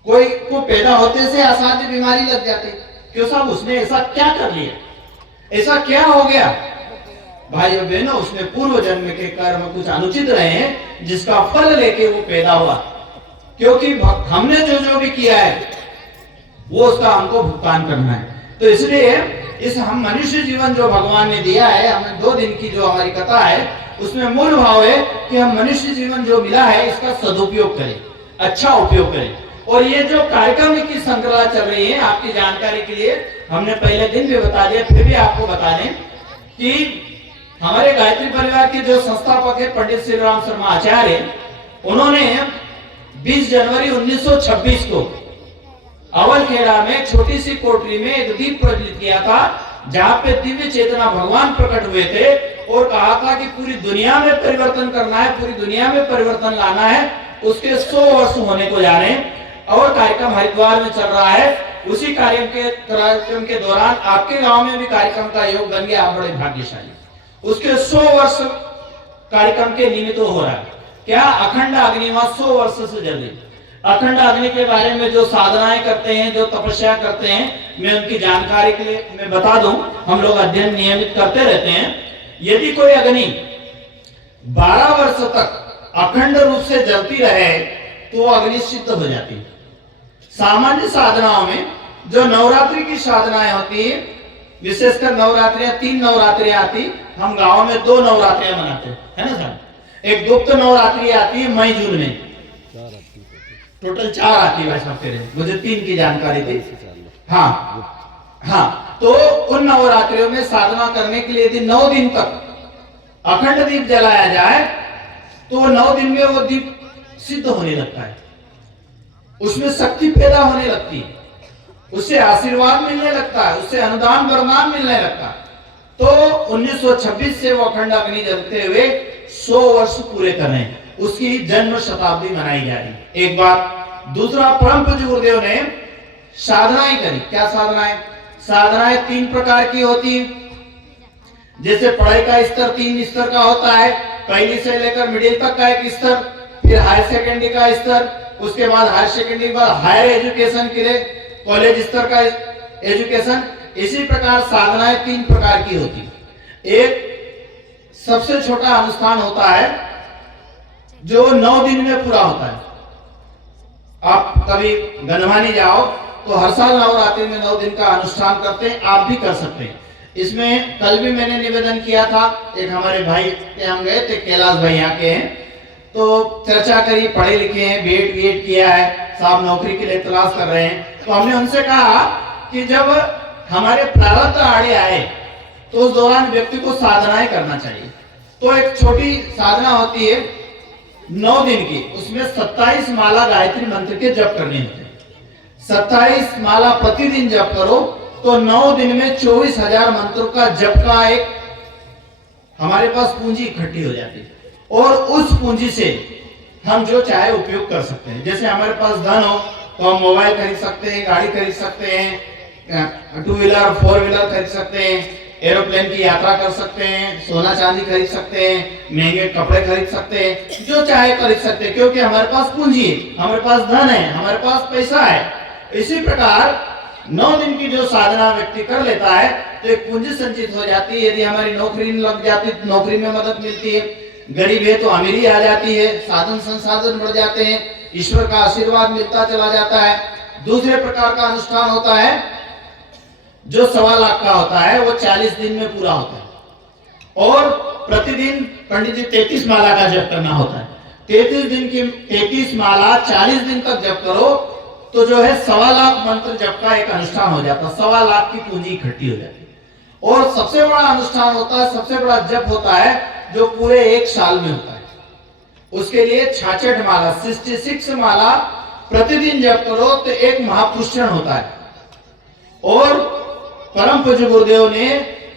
कोई को पैदा होते से असाध्य बीमारी लग जाती है। क्यों साहब, उसने ऐसा क्या कर लिया, ऐसा क्या हो गया? भाइयों बहनों, उसने पूर्व जन्म के कर्म कुछ अनुचित रहे हैं, जिसका फल लेके वो पैदा हुआ। क्योंकि हमने जो जो भी किया है वो उसका हमको भुगतान करना है। तो इसलिए इस हम मनुष्य जीवन जो भगवान ने दिया है, हमें 2 दिन की जो हमारी कथा है, उसमें मूल भाव है कि हम मनुष्य जीवन जो मिला है इसका सदुपयोग करें, अच्छा उपयोग करें। और ये जो कार्यक्रम की श्रृंखला चल रही है, आपकी जानकारी के लिए हमने पहले दिन भी बता दिया, फिर भी आपको बता दें कि हमारे गायत्री परिवार के जो संस्थापक है पंडित श्री राम शर्मा आचार्य, उन्होंने 20 जनवरी 1926 को अवलखेड़ा में छोटी सी कोठरी में एक दीप प्रज्वलित किया था, जहां पे दिव्य चेतना भगवान प्रकट हुए थे और कहा था कि पूरी दुनिया में परिवर्तन करना है, पूरी दुनिया में परिवर्तन लाना है। उसके 100 वर्ष होने को जा रहे हैं और कार्यक्रम हरिद्वार में चल रहा है। उसी कार्यक्रम के दौरान आपके गांव में भी कार्यक्रम का योग बन गया, आप बड़े भाग्यशाली। उसके 100 वर्ष कार्यक्रम के निमित्त हो रहा है। क्या? अखंड अग्नि, वहां 100 वर्ष से जल रही। अखंड अग्नि के बारे में जो साधनाएं करते हैं, जो तपस्या करते हैं, मैं उनकी जानकारी के लिए मैं बता दूं, हम लोग अध्ययन नियमित करते रहते हैं। यदि कोई अग्नि 12 वर्ष तक अखंड रूप से जलती रहे तो अग्नि सिद्ध हो जाती है। सामान्य साधनाओं में जो नवरात्रि की साधनाएं होती है, विशेषकर नवरात्रियां, 3 नवरात्रियां आती, हम गांव में 2 नवरात्रियां मनाते हैं, है ना साहब। एक गुप्त नवरात्रि आती है मई जून में, टोटल 4 आती है भाई साहब, तेरे मुझे 3 की जानकारी थी। हाँ, तो उन नवरात्रियों में साधना करने के लिए यदि 9 दिन तक अखंड दीप जलाया जाए तो 9 दिन में वो दीप सिद्ध होने लगता है, उसमें शक्ति पैदा होने लगती है, उससे आशीर्वाद मिलने लगता है, उससे अनुदान वरदान मिलने लगता है। तो 1926 से वो अखंड अग्नि जलते हुए 100 वर्ष पूरे कर रहे हैं, उसकी जन्म शताब्दी मनाई जा रही। एक बात। दूसरा, परम पूज्य गुरुदेव ने साधनाएं करी। क्या साधनाएं? साधनाएं 3 प्रकार की होती है। जैसे पढ़ाई का स्तर 3 स्तर का होता है, पहली से लेकर मिडिल तक का एक स्तर, फिर हायर सेकेंडरी का स्तर, उसके बाद हायर सेकेंडरी के बाद हायर एजुकेशन के लिए कॉलेज स्तर का एजुकेशन। इसी प्रकार साधनाएं 3 प्रकार की होती है। एक सबसे छोटा अनुष्ठान होता है जो 9 दिन में पूरा होता है। आप कभी गंधवानी जाओ तो हर साल नवरात्रि में 9 दिन का अनुष्ठान करते हैं, आप भी कर सकते हैं। इसमें कल भी मैंने निवेदन किया था, एक हमारे भाई के हम गए थे, कैलाश भाई यहाँ के हैं, तो चर्चा करी, पढ़े लिखे हैं, बीएड किया है, साहब नौकरी के लिए तलाश कर रहे हैं। तो हमने उनसे कहा कि जब हमारे प्रारब्ध आड़े आए तो उस दौरान व्यक्ति को साधनाएं करना चाहिए। तो एक छोटी साधना होती है 9 दिन की, उसमें 27 माला गायत्री मंत्र के जप करने होते हैं। 27 माला प्रतिदिन जप करो तो 9 दिन में 24,000 मंत्रों का जप का एक हमारे पास पूंजी इकट्ठी हो जाती है, और उस पूंजी से हम जो चाहे उपयोग कर सकते हैं। जैसे हमारे पास धन हो तो हम मोबाइल खरीद सकते हैं, गाड़ी खरीद सकते हैं, 2 व्हीलर 4 व्हीलर खरीद सकते हैं, एरोप्लेन की यात्रा कर सकते हैं, सोना चांदी खरीद सकते हैं, महंगे कपड़े खरीद सकते हैं, जो चाहे खरीद सकते हैं, क्योंकि हमारे पास पूंजी है, हमारे पास धन है, हमारे पास पैसा है। इसी प्रकार 9 दिन की जो साधना व्यक्ति कर लेता है तो एक पूंजी संचित हो जाती है। यदि हमारी नौकरी लग जाती तो नौकरी में मदद मिलती है, गरीब है तो अमीरी आ जाती है, साधन संसाधन बढ़ जाते हैं, ईश्वर का आशीर्वाद मिलता चला जाता है। दूसरे प्रकार का अनुष्ठान होता है जो 1.25 लाख का होता है, वो 40 दिन में पूरा होता है, और प्रतिदिन पंडित जी 33 माला का जप करना होता है। 33 दिन की 33 माला 40 दिन तक जप करो तो जो है 1.25 लाख मंत्र जप का एक अनुष्ठान हो जाता है, 1.25 लाख की पूंजी इकट्ठी हो जाती है। और सबसे बड़ा अनुष्ठान होता है, सबसे बड़ा जप होता है जो पूरे 1 साल में होता है। उसके लिए 66 माला 66 माला प्रतिदिन जप करो तो एक महापुष्ण होता है। और परम पूज्य गुरुदेव ने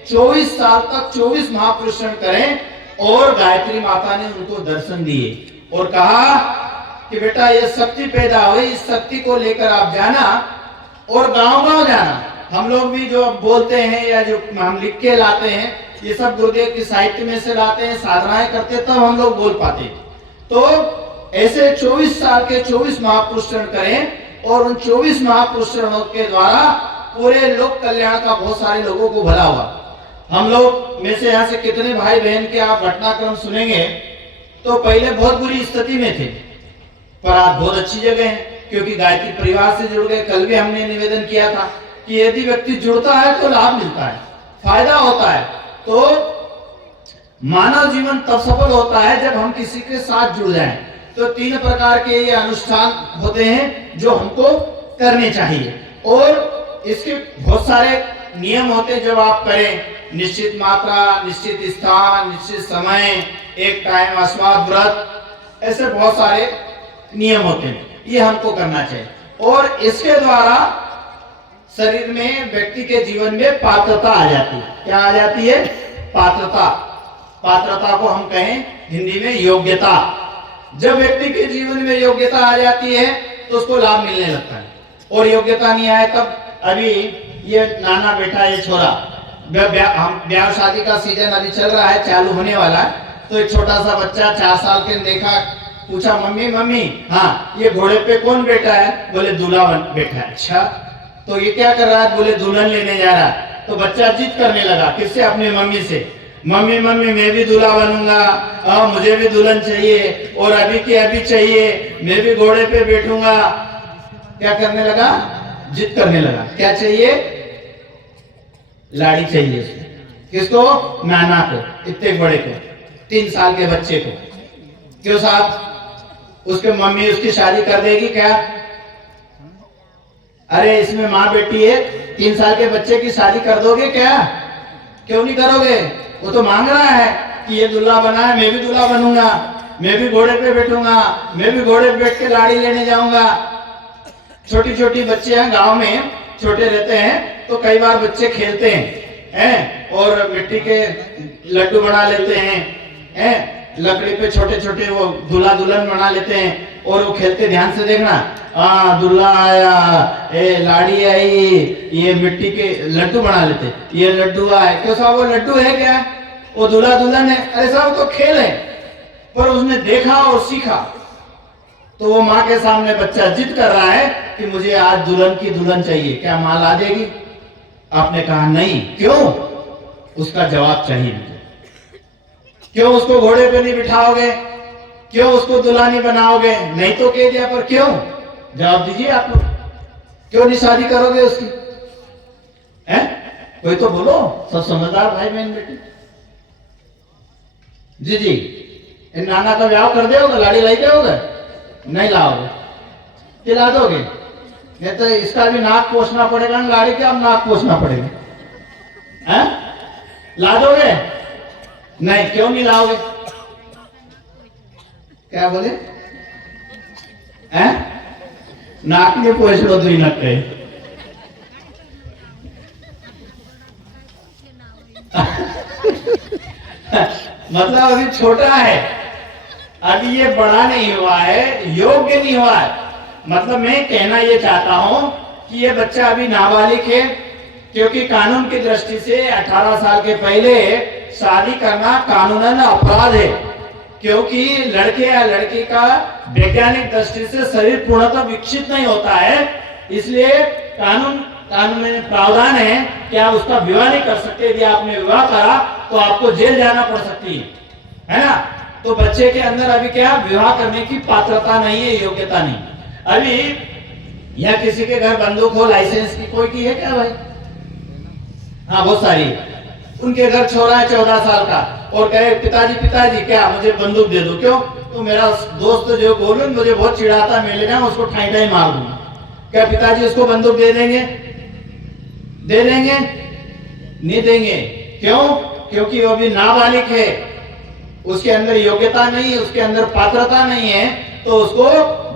24 साल तक 24 महापुरुषण करें। और गायत्री माता ने उनको दर्शन दिए और कहा कि बेटा ये शक्ति पैदा हुई, इस शक्ति को लेकर आप जाना और गांव-गांव जाना। हम लोग भी जो बोलते हैं या जो हम लिख के लाते हैं, ये सब गुरुदेव की साहित्य में से लाते हैं, साधनाएं करते तब हम लोग बोल पाते। तो ऐसे 24 साल के 24 महापुरुषण करें और उन 24 महापुरुषणों के द्वारा पूरे लोक कल्याण का बहुत सारे लोगों को भला हुआ। हम लोग में से यहाँ से कितने भाई बहन के आप घटनाक्रम सुनेंगे तो पहले बहुत बुरी स्थिति में थे, पर आप बहुत अच्छी जगह हैं क्योंकि गायत्री परिवार से जुड़ गए। कल भी हमने निवेदन किया था कि यदि व्यक्ति जुड़ता है तो लाभ मिलता है, फायदा होता है। तो मानव जीवन तब सफल होता है जब हम किसी के साथ जुड़ जाएं। तो 3 प्रकार के ये अनुष्ठान होते हैं जो हमको करने चाहिए और इसके बहुत सारे नियम होते हैं। जब आप करें निश्चित मात्रा, निश्चित स्थान, निश्चित समय, एक टाइम, अस्वाद व्रत, ऐसे बहुत सारे नियम होते हैं, ये हमको करना चाहिए। और इसके द्वारा शरीर में, व्यक्ति के जीवन में पात्रता आ जाती है। क्या आ जाती है? पात्रता। पात्रता को हम कहें हिंदी में योग्यता। जब व्यक्ति के जीवन में योग्यता आ जाती है तो उसको लाभ मिलने लगता है। और योग्यता नहीं आए तब, अभी ये नाना बेटा, ये छोरा, ब्याह शादी का सीजन अभी चल रहा है, चालू होने वाला है। तो एक छोटा सा बच्चा 4 साल के देखा, पूछा मम्मी मम्मी, हाँ ये घोड़े पे कौन बैठा है? बोले दूल्हा बैठा है। अच्छा, तो ये क्या कर रहा है? बोले दुल्हन लेने जा रहा है। तो बच्चा जिद करने लगा, किससे? अपनी मम्मी से। मम्मी मम्मी मैं भी दूल्हा बनूंगा, मुझे भी दुल्हन चाहिए और अभी की अभी चाहिए, मैं भी घोड़े पे बैठूंगा। क्या करने लगा? जिद करने लगा। क्या चाहिए? लाड़ी चाहिए उसको। किसको? नाना को, इतने बड़े को, 3 साल के बच्चे को। क्यों साहब? उसके मम्मी उसकी शादी कर देगी क्या? अरे इसमें माँ बेटी है, 3 साल के बच्चे की शादी कर दोगे क्या? क्यों नहीं करोगे? वो तो मांग रहा है कि ये दूल्हा बना है, मैं भी दूल्हा बनूंगा, मैं भी घोड़े पे बैठूंगा, मैं भी घोड़े पे बैठ के लाड़ी लेने जाऊंगा। छोटी छोटी बच्चे हैं गांव में, छोटे रहते हैं तो कई बार बच्चे खेलते हैं और मिट्टी के लड्डू बना लेते हैं, लकड़ी पे छोटे छोटे वो दूल्हा दुल्हन बना लेते हैं और वो खेलते। ध्यान से देखना, दूल्हा आया, लाड़ी आई, ये मिट्टी के लड्डू बना लेते, ये लड्डू आए। क्यों साहब? वो लड्डू है क्या? वो दूल्हा दुल्हन है? अरे साहब तो खेल है, पर उसने देखा और सीखा। तो वो माँ के सामने बच्चा जिद कर रहा है कि मुझे आज दुल्हन की दुल्हन चाहिए, क्या माँ ला देगी? आपने कहा नहीं। क्यों? उसका जवाब चाहिए मुझे। क्यों उसको घोड़े पे नहीं बिठाओगे? क्यों उसको दुल्हन बनाओगे? नहीं तो कह दिया, पर क्यों? जवाब दीजिए आप लोग। क्यों नहीं शादी करोगे उसकी? हैं? कोई तो बोलो, सब समझदार भाई बहन बेटी। जी जी, इन नाना का ब्याह कर दोगे? लाड़ी लाई दोगे? नहीं लाओगे? खिला दोगे? नहीं तो इसका भी नाक पोछना पड़ेगा, लाड़ी का नाक पोछना पड़ेगा। हैं? ला दोगे? नहीं। क्यों नहीं लाओगे? क्या बोले? हैं? नाक में पोछ लो, 2 नक पे। मतलब अभी छोटा है, अभी ये बड़ा नहीं हुआ है, योग्य नहीं हुआ है। मतलब मैं कहना ये चाहता हूं कि ये बच्चा अभी नाबालिग है, क्योंकि कानून की दृष्टि से 18 साल के पहले शादी करना कानूनन अपराध है। क्योंकि लड़के या लड़की का वैज्ञानिक दृष्टि से शरीर पूर्णतः विकसित नहीं होता है, इसलिए कानून में प्रावधान है कि आप उसका विवाह नहीं कर सकते। यदि आपने विवाह करा तो आपको जेल जाना पड़ सकती है ना? तो बच्चे के अंदर अभी क्या विवाह करने की पात्रता नहीं है, योग्यता नहीं। अभी या किसी के घर बंदूक हो, लाइसेंस की कोई की है क्या भाई? हाँ बहुत सारी। उनके घर छोरा है 14 साल का और कहे पिताजी क्या मुझे बंदूक दे दो। क्यों? तो मेरा दोस्त जो गोविंद मुझे बहुत चिढ़ाता है, मैं ले जाऊं उसको ठाई ठाई मार दूंगा। क्या पिताजी उसको बंदूक दे देंगे? दे देंगे? नहीं देंगे। क्यों? क्योंकि वो भी नाबालिग है, उसके अंदर योग्यता नहीं है, उसके अंदर पात्रता नहीं है, तो उसको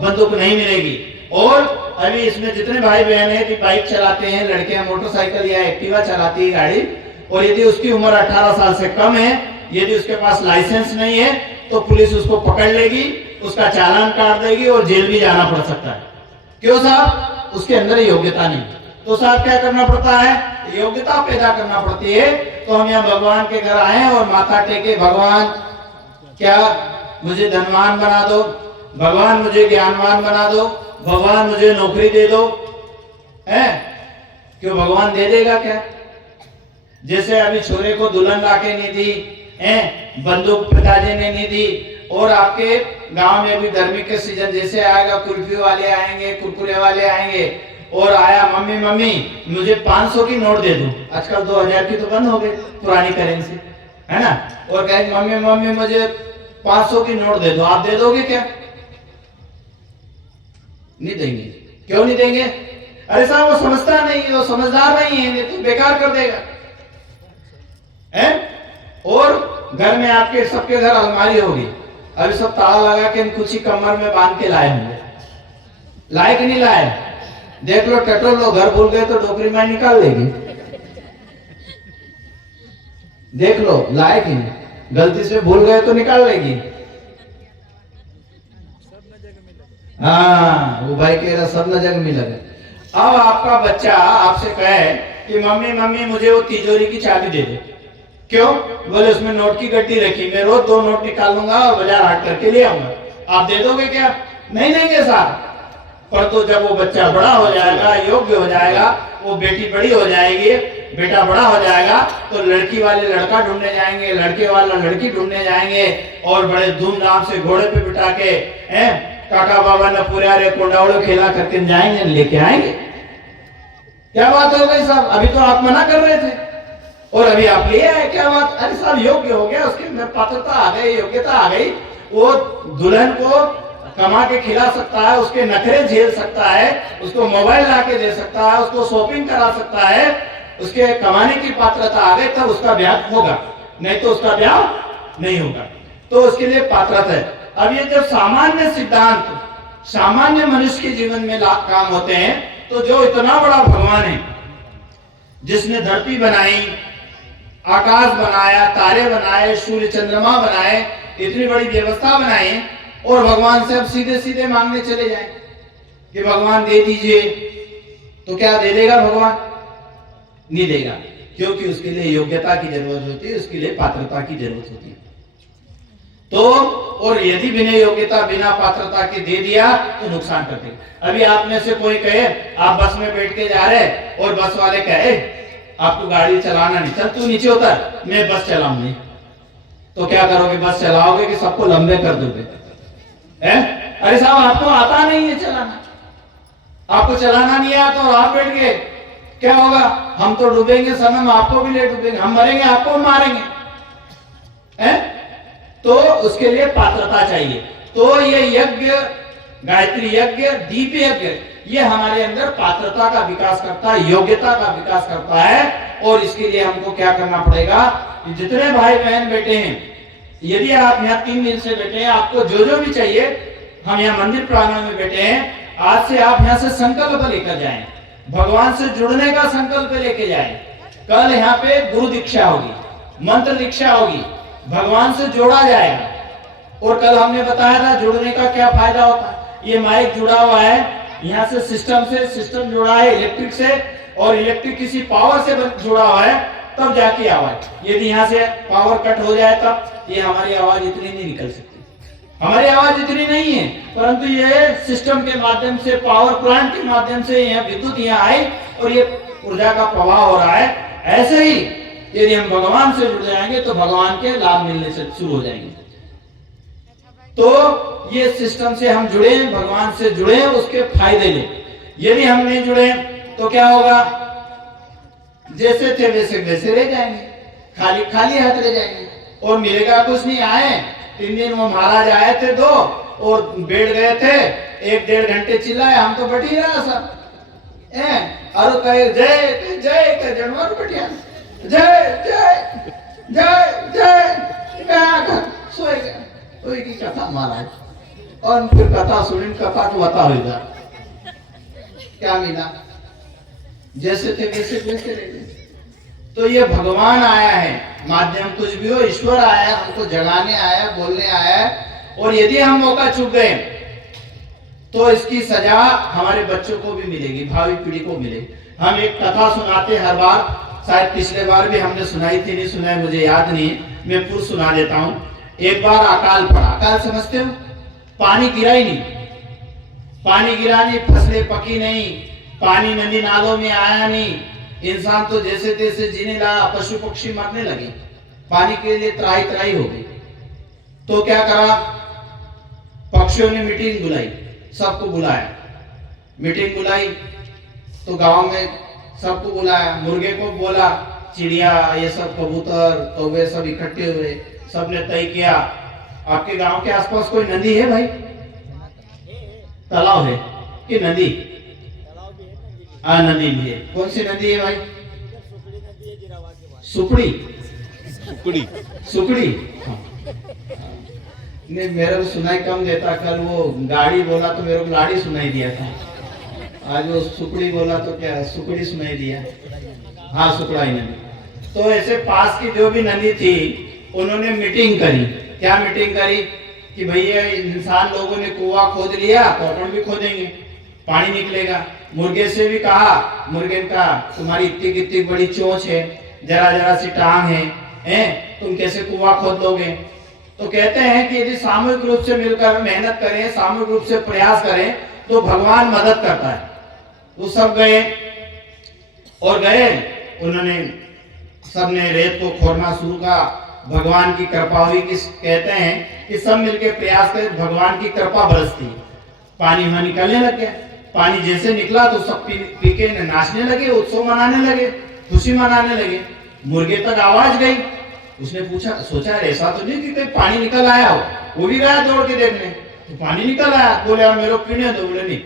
बंदूक नहीं मिलेगी। और अभी इसमें जितने भाई बहन है कि बाइक चलाते हैं, लड़कियां मोटरसाइकिल या एक्टिवा चलाती है गाड़ी, और यदि उसकी उम्र 18 साल से कम है, यदि उसके पास लाइसेंस नहीं है, तो पुलिस उसको पकड़ लेगी, उसका चालान काट देगी और जेल भी जाना पड़ सकता है। क्यों साहब? उसके अंदर योग्यता नहीं। तो साहब क्या करना पड़ता है? योग्यता पैदा करना पड़ती है। तो हम यहाँ भगवान के घर आए और माथा टेके, भगवान क्या मुझे धनवान बना दो, भगवान मुझे ज्ञानवान बना दो, भगवान मुझे नौकरी दे दो, है? क्यों भगवान दे देगा क्या? जैसे अभी छोरे को दुल्हन लाके नहीं दी, बंदूक पिताजी ने नहीं दी, और आपके गांव में भी गर्मी के सीजन जैसे आएगा, कुल्फी वाले आएंगे, कुरकुरे वाले आएंगे, और आया मम्मी मम्मी मुझे 500 की नोट दे दो। आजकल 2000 की तो बंद हो गई पुरानी करेंसी, है ना? और कहे मम्मी मम्मी मुझे 500 की नोट दे दो, आप दे दोगे क्या? नहीं देंगे। क्यों नहीं देंगे? अरे साहब वो समझता नहीं है, वो समझदार नहीं है, तो बेकार कर देगा, है? और घर में आपके सबके घर अलमारी होगी, अभी सब ताला लगा के कुछ ही कमर में बांध के लाए होंगे, लाए कि नहीं लाए? देख लो, टटोल लो, घर भूल गए तो डोकरी में निकाल लेगी। देख लो लाए कि नहीं, गलती से भूल गए तो निकाल लेगी। हाँ, वो भाई कह रहा सब न जग मिला। अब आपका बच्चा आपसे कहे कि मम्मी मम्मी मुझे वो तिजोरी की चाबी दे दो। क्यों? बोले उसमें नोट की गड्डी रखी, मैं रोज 2 नोट निकाल लूंगा और बाजार हाट करके ले आऊंगा, आप दे दोगे क्या? नहीं देंगे साहब। पर तो जब वो बच्चा बड़ा हो जाएगा, योग्य हो जाएगा, वो बेटी बड़ी हो जाएगी, बेटा बड़ा हो जाएगा, तो लड़की वाले लड़का ढूंढने जाएंगे, लड़के वाला लड़की ढूंढने जाएंगे, और बड़े धूमधाम से घोड़े पे बिठा के काका बाबा ने पुरारे कोंडावड़ो खेला करके जाएंगे, लेके आएंगे। क्या बात हो गई साहब? अभी तो आप मना कर रहे थे और अभी आप ले आए, क्या बात? अरे साहब योग्य हो गया, उसके अंदर पात्रता आ गई, योग्यता आ गई, वो दुल्हन को कमा के खिला सकता है, उसके नखरे झेल सकता है, उसको मोबाइल ला के दे सकता है, उसको शॉपिंग करा सकता है, उसके कमाने की पात्रता आ गई, तब उसका ब्याह होगा, नहीं तो उसका ब्याह नहीं होगा। तो उसके लिए पात्रता है। अब ये जब सामान्य सिद्धांत सामान्य मनुष्य के जीवन में काम होते हैं, तो जो इतना बड़ा भगवान है, जिसने धरती बनाई, आकाश बनाया, तारे बनाए, सूर्य चंद्रमा बनाए, इतनी बड़ी व्यवस्था बनाई, और भगवान से अब सीधे सीधे मांगने चले जाएं कि भगवान दे दीजिए, तो क्या दे देगा भगवान? नहीं देगा, क्योंकि उसके लिए योग्यता की जरूरत होती है, उसके लिए पात्रता की जरूरत होती है। तो और यदि बिना योग्यता बिना पात्रता के दे दिया तो नुकसान करते। अभी आप में से कोई कहे आप बस में बैठ के जा रहे और बस वाले कहे आपको गाड़ी चलाना नहीं, चल तू नीचे उतर, मैं बस चलाऊंगी, तो क्या करोगे? बस चलाओगे कि सबको लंबे कर दोगे? अरे साहब आपको आता नहीं है चलाना, आपको चलाना नहीं आया तो आप बैठ गए, क्या होगा? हम तो डूबेंगे सनम, आपको भी ले डूबेंगे, हम मरेंगे, आपको मारेंगे, तो उसके लिए पात्रता चाहिए। तो ये यज्ञ, गायत्री यज्ञ, दीप यज्ञ, ये हमारे अंदर पात्रता का विकास करता है, योग्यता का विकास करता है। और इसके लिए हमको क्या करना पड़ेगा कि जितने भाई बहन बैठे हैं, यदि आप यहाँ 3 दिन से बैठे हैं, आपको जो जो भी चाहिए, हम यहाँ मंदिर प्रांगण में बैठे हैं, आज से आप यहाँ से संकल्प लेकर जाएं, भगवान से जुड़ने का संकल्प लेके जाएं। कल यहाँ पे गुरु दीक्षा होगी, मंत्र दीक्षा होगी, भगवान से जोड़ा जाएगा। और कल हमने बताया था जुड़ने का क्या फायदा होता है। ये माइक जुड़ा हुआ है, यहाँ से सिस्टम जुड़ा है इलेक्ट्रिक से, और इलेक्ट्रिक किसी पावर से जुड़ा हुआ है, तब जाके आवाज। यदि यहाँ से पावर कट हो जाए तब ये हमारी आवाज इतनी नहीं निकल सकती, हमारी आवाज इतनी नहीं है। परंतु ये सिस्टम के माध्यम से, पावर प्लांट के माध्यम से यहाँ विद्युत यहाँ आई और ये ऊर्जा का प्रवाह हो रहा है। ऐसे ही यदि हम भगवान से जुड़ जाएंगे तो भगवान के लाभ मिलने से शुरू हो जाएंगे। तो ये सिस्टम से हम जुड़े, भगवान से जुड़े, उसके फायदे लें। यदि हम नहीं जुड़े तो क्या होगा? जैसे थे वैसे वैसे रह जाएंगे, खाली खाली हाथ रह जाएंगे और मिलेगा कुछ नहीं। आए 3 दिन वो महाराज आए थे 2 और बैठ गए थे, 1-1.5 घंटे चिल्लाए, हम तो बैठ ही रहा सब, और कहे जय जय जय जनवर बैठिया, जय जय जय जय, सोए की कथा महाराज। और फिर कथा सुनी, कथा को बता हुआ क्या मिला? जैसे थे वैसे वैसे रह गए। तो ये भगवान आया है, माध्यम कुछ भी हो, ईश्वर आया है, हमको जगाने आया है, बोलने आया है। और यदि हम मौका चूक गए तो इसकी सजा हमारे बच्चों को भी मिलेगी, भावी पीढ़ी को मिलेगी। हम एक कथा सुनाते हर बार, शायद पिछले बार भी हमने सुनाई थी, नहीं सुनाई मुझे याद नहीं है, मैं पूर्ण सुना देता हूं। एक बार अकाल पड़ा, अकाल समझते हो, पानी गिरा ही नहीं, पानी गिरा नहीं, फसलें पकी नहीं, पानी नदी नालों में आया नहीं, इंसान तो जैसे तैसे जीने लगा, पशु पक्षी मरने लगे, पानी के लिए त्राही त्राही हो गई। तो क्या करा, पक्षियों ने मीटिंग बुलाई, सबको बुलाया, मीटिंग बुलाई तो गांव में सबको बुलाया, मुर्गे को बोला, चिड़िया ये सब कबूतर कौवे सब इकट्ठे हुए, सबने तय किया आपके गांव के आसपास कोई नदी है भाई, तालाब है कि नदी? नदी भी है। कौन सी नदी है भाई? सुपड़ी सुकड़ी सुकड़ी। हाँ। नहीं, मेरे को सुनाई कम देता, कल वो गाड़ी बोला तो मेरे को लाड़ी सुनाई दिया था, आज वो सुकड़ी बोला तो क्या सुकड़ी सुनाई दिया। हाँ, सुकड़ा ही नदी। तो ऐसे पास की जो भी नदी थी उन्होंने मीटिंग करी। क्या मीटिंग करी कि भैया इंसान लोगों ने कुआं खोद लिया तो अपन भी खोदेंगे, पानी निकलेगा। मुर्गे से भी कहा, मुर्गे का तुम्हारी इतनी कितनी बड़ी चोंच है, जरा जरा सी टांग है, तुम कैसे कुआं खोद लोगे? तो कहते हैं कि यदि सामूहिक रूप से मिलकर मेहनत करें, सामूहिक रूप से प्रयास करें तो भगवान मदद करता है। वो सब गए और गए, उन्होंने सबने रेत को खोदना शुरू किया, भगवान की कृपा हुई। कि कहते हैं कि सब मिलके प्रयास करे, भगवान की कृपा बरसती, पानी वहां निकलने लग गया। पानी जैसे निकला तो सब पी के नाचने लगे, उत्सव मनाने लगे, खुशी मनाने लगे। मुर्गे तक आवाज गई, उसने पूछा, सोचा ऐसा तो नहीं कि कोई पानी निकल आया हो, वो भी गया दौड़ के देखने, तो पानी निकल आया। बोले यार मेरे को पीने दो। बोले नहीं,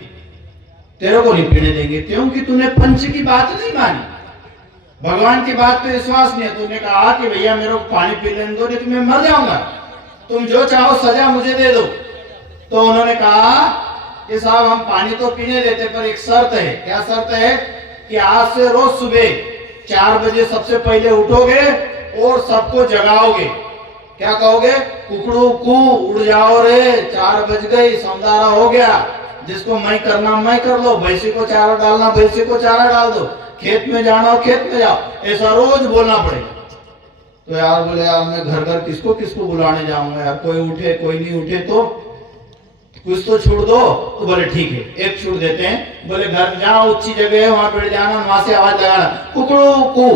तेरे को नहीं पीने देंगे, क्योंकि तूने पंच की बात नहीं मानी, भगवान की बात पे विश्वास नहीं है। तूने कहा कि भैया मेरे को पानी पी लेने दो, नहीं तो मैं मर जाऊंगा, तुम जो चाहो सजा मुझे दे दो। तो उन्होंने कहा कि साहब हम पानी तो पीने देते, पर एक शर्त है। क्या शर्त है? कि आज से रोज सुबह 4 बजे सबसे पहले उठोगे और सबको जगाओगे। क्या कहोगे? कुकड़ू कू उड़ जाओ रे, 4 बज गई, समझारा हो गया, जिसको मैं करना मैं कर लो, भैंसी को चारा डालना भैंसी को चारा डाल दो, खेत में जाना हो खेत में जाओ, ऐसा रोज बोलना पड़ेगा। तो यार बोले यार मैं घर घर किसको किसको बुलाने जाऊंगा यार, कोई उठे कोई नहीं उठे तो कुछ तो छूट दो। तो बोले ठीक है, एक छूट देते हैं। बोले घर जहाँ ऊंची जगह है वहां बैठ जाना, वहां से आवाज लगाना कुकड़ू कू।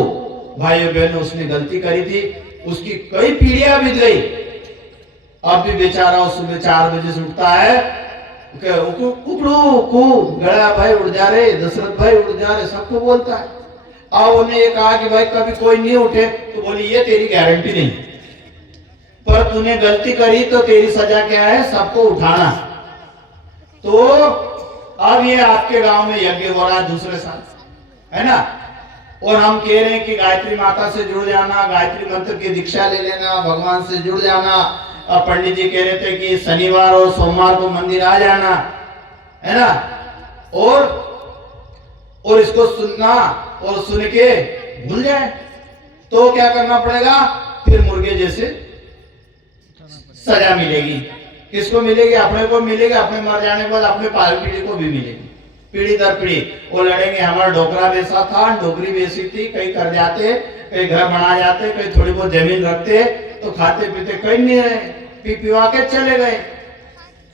भाइयों बहनों, उसने गलती करी थी, उसकी कई पीढ़ियां बीत गई, अब भी बेचारा उस सुबह 4 बजे से उठता है, कुकड़ू कू, गड़ा भाई उड़ जा रहे, दशरथ भाई उड़ जा रहे, सबको बोलता है। अब उन्हें ये कहा कि भाई कभी कोई नहीं उठे, तो बोली ये तेरी गारंटी नहीं, पर तूने गलती करी तो तेरी सजा क्या है? सबको उठाना। तो अब ये आपके गांव में यज्ञ हो रहा है दूसरे साल, है ना, और हम कह रहे हैं कि गायत्री माता से जुड़ जाना, गायत्री मंत्र की दीक्षा ले लेना, भगवान से जुड़ जाना। पंडित जी कह रहे थे कि शनिवार और सोमवार को मंदिर आ जाना, है ना, और इसको सुनना और सुन के भूल जाए तो क्या करना पड़ेगा? फिर मुर्गे जैसे सजा मिलेगी। किसको मिलेगी? अपने को मिलेगी, अपने मर जाने के बाद अपने पाल पीढ़ी को भी मिलेगी, पीढ़ी दर पीढ़ी वो लड़ेंगे। हमारा डोकरा वैसा था, डोकरी वैसी थी, कई कर जाते, कई घर बना जाते, कई थोड़ी बहुत जमीन रखते, तो खाते पीते कहीं नहीं रहे, पी पिवा के चले गए,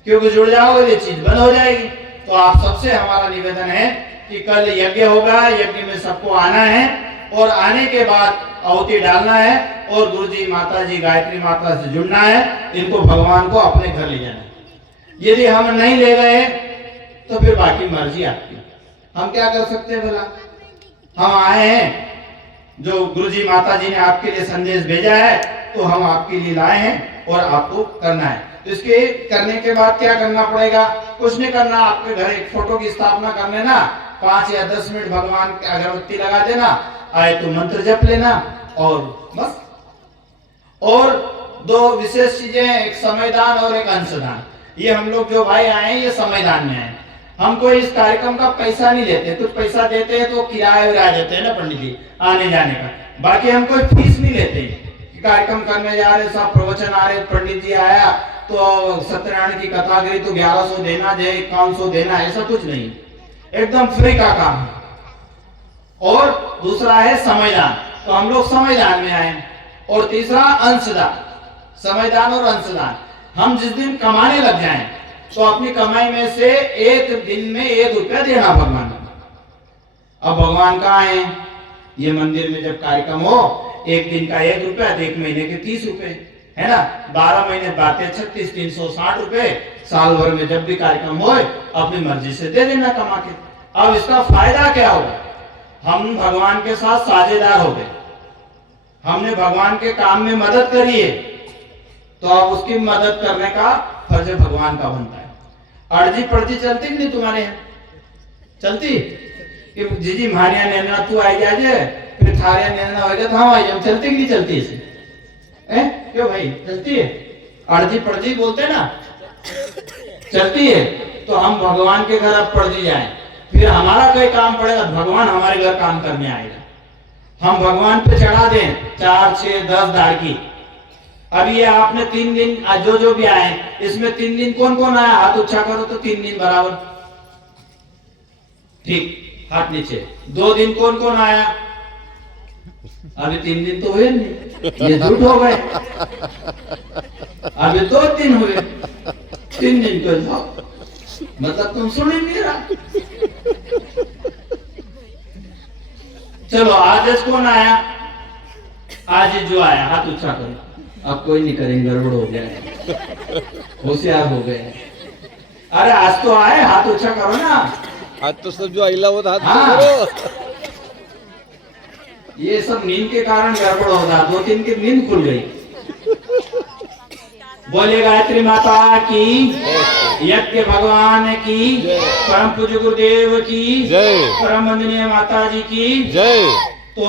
क्योंकि जुड़ जाओगे ये चीज बंद हो जाएगी। तो आप सबसे हमारा निवेदन है कि कल यज्ञ होगा, यज्ञ में सबको आना है, और आने के बाद आहुति डालना है, और गुरुजी माता जी गायत्री माता से जुड़ना है, इनको भगवान को अपने घर ले जाना है। यदि हम नहीं ले गए तो फिर बाकी मर्जी आपकी, हम क्या कर सकते हैं भला? हम आए हैं, जो गुरुजी माता जी ने आपके लिए संदेश भेजा है, तो हम आपके लिए लाए हैं और आपको करना है। तो इसके करने के बाद क्या करना पड़ेगा? कुछ नहीं करना, आपके घर एक फोटो की स्थापना कर लेना, 5 या 10 मिनट भगवान की अगरबत्ती लगा देना, आए तो मंत्र जप लेना, और बस। और 2 विशेष चीजें हैं, एक समयदान और एक अंशदान। ये हम लोग जो भाई आए हैं ये समयदान में आए, हम कोई इस कार्यक्रम का पैसा नहीं लेते, कुछ पैसा देते हैं तो किराया विराया देते हैं ना पंडित जी आने जाने का, बाकी हम कोई फीस नहीं लेते। कार्यक्रम करने जा रहे, सब प्रवचन आ रहे, पंडित जी आया तो सत्यनारायण की कथा करी तो 1100 देना, जय 5100 देना, ऐसा कुछ नहीं, एकदम फ्री का काम है। और दूसरा है समयदान, तो हम लोग समयदान में आए। और तीसरा अंशदान, समयदान और अंशदान। हम जिस दिन कमाने लग जाएं तो अपनी कमाई में से एक दिन में 1 रुपया देना भगवान को। अब भगवान कहाँ है? ये मंदिर में जब कार्यक्रम हो, एक दिन का 1 रुपया, तो 1 महीने के 30 रुपए है ना, 12 महीने बातें 36, 360 रुपए। साल भर में जब भी कार्यक्रम हो अपनी मर्जी से दे देना कमा के। अब इसका फायदा क्या होगा? हम भगवान के साथ साझेदार हो गए, हमने भगवान के काम में मदद करी है, तो अब उसकी मदद करने का फर्ज भगवान का बनता है। अर्जी पड़ती चलती कि नहीं तुम्हारे यहाँ? चलती कि जीजी मारिया नैना तू आई जाए, फिर थारिया नैना होगा तो हम आई जाए, चलती कि नहीं चलती इसे? क्यों भाई चलती है? अर्जी पड़ती बोलते ना, चलती है। तो हम भगवान के घर अब पड़ती जाए, फिर हमारा कोई काम पड़ेगा, भगवान हमारे घर काम करने आएगा। हम भगवान पे चढ़ा दें 4, 6, 10 दार की। अब ये आपने 3 दिन जो भी आए, इसमें 3 दिन कौन कौन आया? हाथ ऊंचा करो तो 3 दिन बराबर, ठीक, हाथ नीचे। 2 दिन कौन कौन आया? अभी 3 दिन तो हुए नहीं, ये झूठ हो गए। अभी 2 दिन हुए, 3 दिन को जाओ, मतलब तुम सुन ही नहीं रहा। चलो आज कौन आया? आज जो आया हाथ ऊंचा करो। अब कोई नहीं करेंगे, गड़बड़ हो गया, होशियार हो गए। अरे आज तो आए, हाथ ऊंचा करो ना। आज तो सब जो आइला वो हाथ हाँ। करो। ये सब नींद के कारण गड़बड़ हो रहा, 2-3 की नींद खुल गई। बोले गायत्री माता की, यज्ञ भगवान की, परम पूज्य गुरुदेव की जय, परम वंदनीय माता जी की जय। तो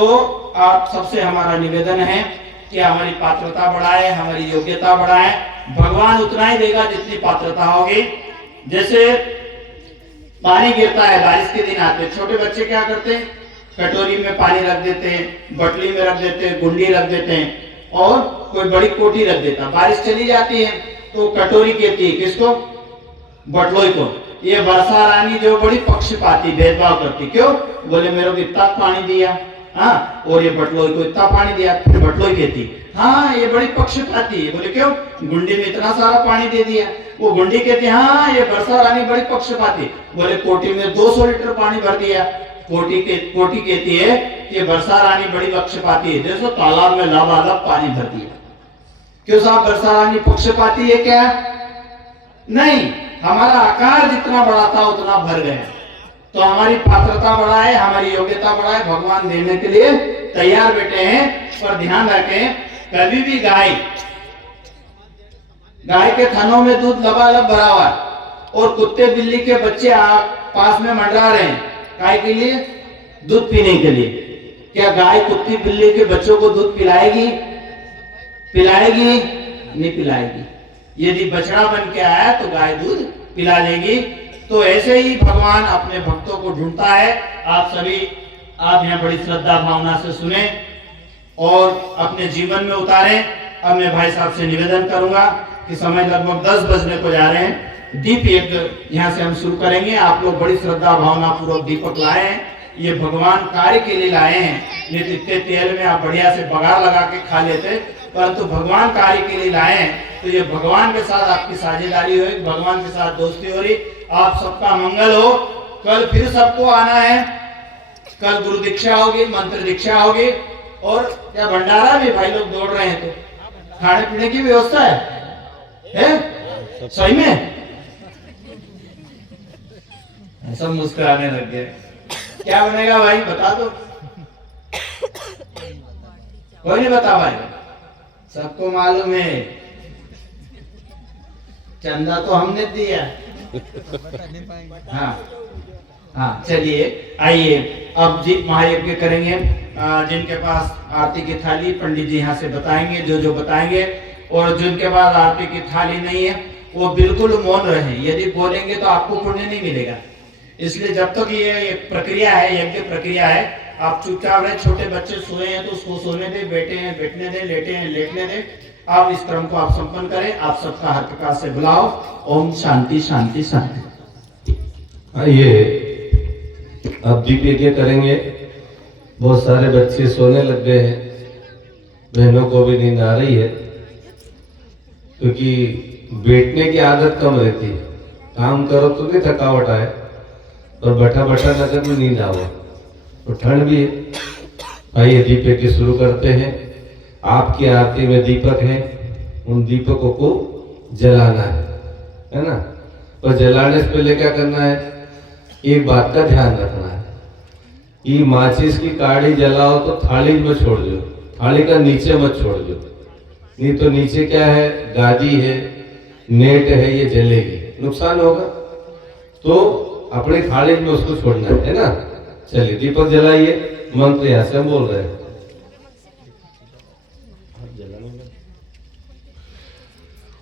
आप सबसे हमारा निवेदन है कि हमारी पात्रता बढ़ाए, हमारी योग्यता बढ़ाए। भगवान उतना ही देगा जितनी पात्रता होगी। जैसे पानी गिरता है, बारिश के दिन आते, छोटे बच्चे क्या करते हैं? कटोरी में पानी रख देते हैं, बटली में रख देते हैं, गुंडी रख देते हैं, और कोई बड़ी कोठी रख देता। बारिश चली जाती है तो कटोरी कहती है किसको? बटलोई को। ये वर्षा रानी जो बड़ी पक्षपाती, भेदभाव करती, क्यों? बोले मेरे को इतना पानी दिया, हाँ, और ये बटलोई को इतना पानी दिया। फिर बटलोई कहती हाँ ये बड़ी पक्षपाती है। बोले क्यों? गुंडी में इतना सारा पानी दे दिया। वो गुंडी कहती हाँ ये वर्षा रानी बड़ी पक्षपाती। बोले कोटी में 200 लीटर पानी भर दिया। कोटी कहती है कि वर्षा रानी बड़ी पक्षपाती है, देखो तालाब में लबालब पानी भर दिया। क्यों साहब वर्षा रानी पक्षपाती है क्या? नहीं, हमारा आकार जितना बड़ा था उतना भर गया। तो हमारी पात्रता बढ़ाए, हमारी योग्यता बढ़ाए, भगवान देने के लिए तैयार बैठे हैं। पर ध्यान रखें, कभी भी गाय के थनों में दूध लबालब भरा हुआ है और कुत्ते बिल्ली के बच्चे पास में मंडरा रहे हैं, गाय के लिए दूध पीने के लिए, क्या गाय कुत्ती बिल्ली के बच्चों को दूध पिलाएगी? नहीं पिलाएगी। यदि बछड़ा बन के आया तो गाय दूध पिला देगी। तो ऐसे ही भगवान अपने भक्तों को ढूंढता है। आप सभी यहाँ बड़ी श्रद्धा भावना से सुने और अपने जीवन में उतारें। अब मैं भाई साहब से निवेदन करूंगा कि समय लगभग 10 बजने को जा रहे हैं, दीप यज्ञ यहाँ से हम शुरू करेंगे। आप लोग बड़ी श्रद्धा भावना पूर्वक दीपक लाए हैं, ये भगवान कार्य के लिए लाए हैं। नहीं तो इतने तेल में आप बढ़िया से बघार लगा के खा लेते, परंतु भगवान कार्य के लिए लाए हैं। तो ये भगवान के साथ आपकी साझेदारी हो, भगवान के साथ दोस्ती हो रही। आप सबका मंगल हो। कल फिर सबको आना है, कल गुरु दीक्षा होगी, मंत्र दीक्षा होगी और क्या भंडारा भी भाई लोग दौड़ रहे हैं, तो खाने पीने की व्यवस्था है सही में? सब मुस्कुराने लग गए। क्या बनेगा भाई बता दो? कोई नहीं बता भाई, सबको मालूम है। चंदा तो हमने दिया। हाँ चलिए आइए अब जी महायज्ञ करेंगे। जिनके पास आरती की थाली, पंडित जी यहाँ से बताएंगे जो बताएंगे। और जिनके पास आरती की थाली नहीं है वो बिल्कुल मौन रहे। यदि बोलेंगे तो आपको पुण्य नहीं मिलेगा। इसलिए जब तक ये एक प्रक्रिया है, यज्ञ प्रक्रिया है, आप चुपचाप रहे। छोटे बच्चे सोए हैं तो उसको सोने दे, बैठे हैं बैठने दे, लेटे हैं लेटने दे। अब इस क्रम को आप संपन्न करें। आप सबका हर प्रकार से बुलाओ। ओम शांति शांति शांति। आइए अब दीप यज्ञ करेंगे। बहुत सारे बच्चे सोने लग गए हैं, बहनों को भी नींद आ रही है, क्योंकि बैठने की आदत कम रहती है। काम करो तो भी थकावट आए और बैठा बैठा नजर में नींद आओ, तो ठंड भी है। आइए दीप यज्ञ शुरू करते हैं। आपकी आरती में दीपक है, उन दीपकों को जलाना है ना। और जलाने से पहले क्या करना है, एक बात का ध्यान रखना है कि माचिस की काड़ी जलाओ तो थाली में छोड़ दो, थाली का नीचे मत छोड़ दो, नहीं तो नीचे क्या है, गादी है, नेट है, ये जलेगी, नुकसान होगा। तो अपनी थाली में उसको छोड़ना है ना। चलिए दीपक जलाइए। मंत्र यहाँ से हम बोल रहे हैं।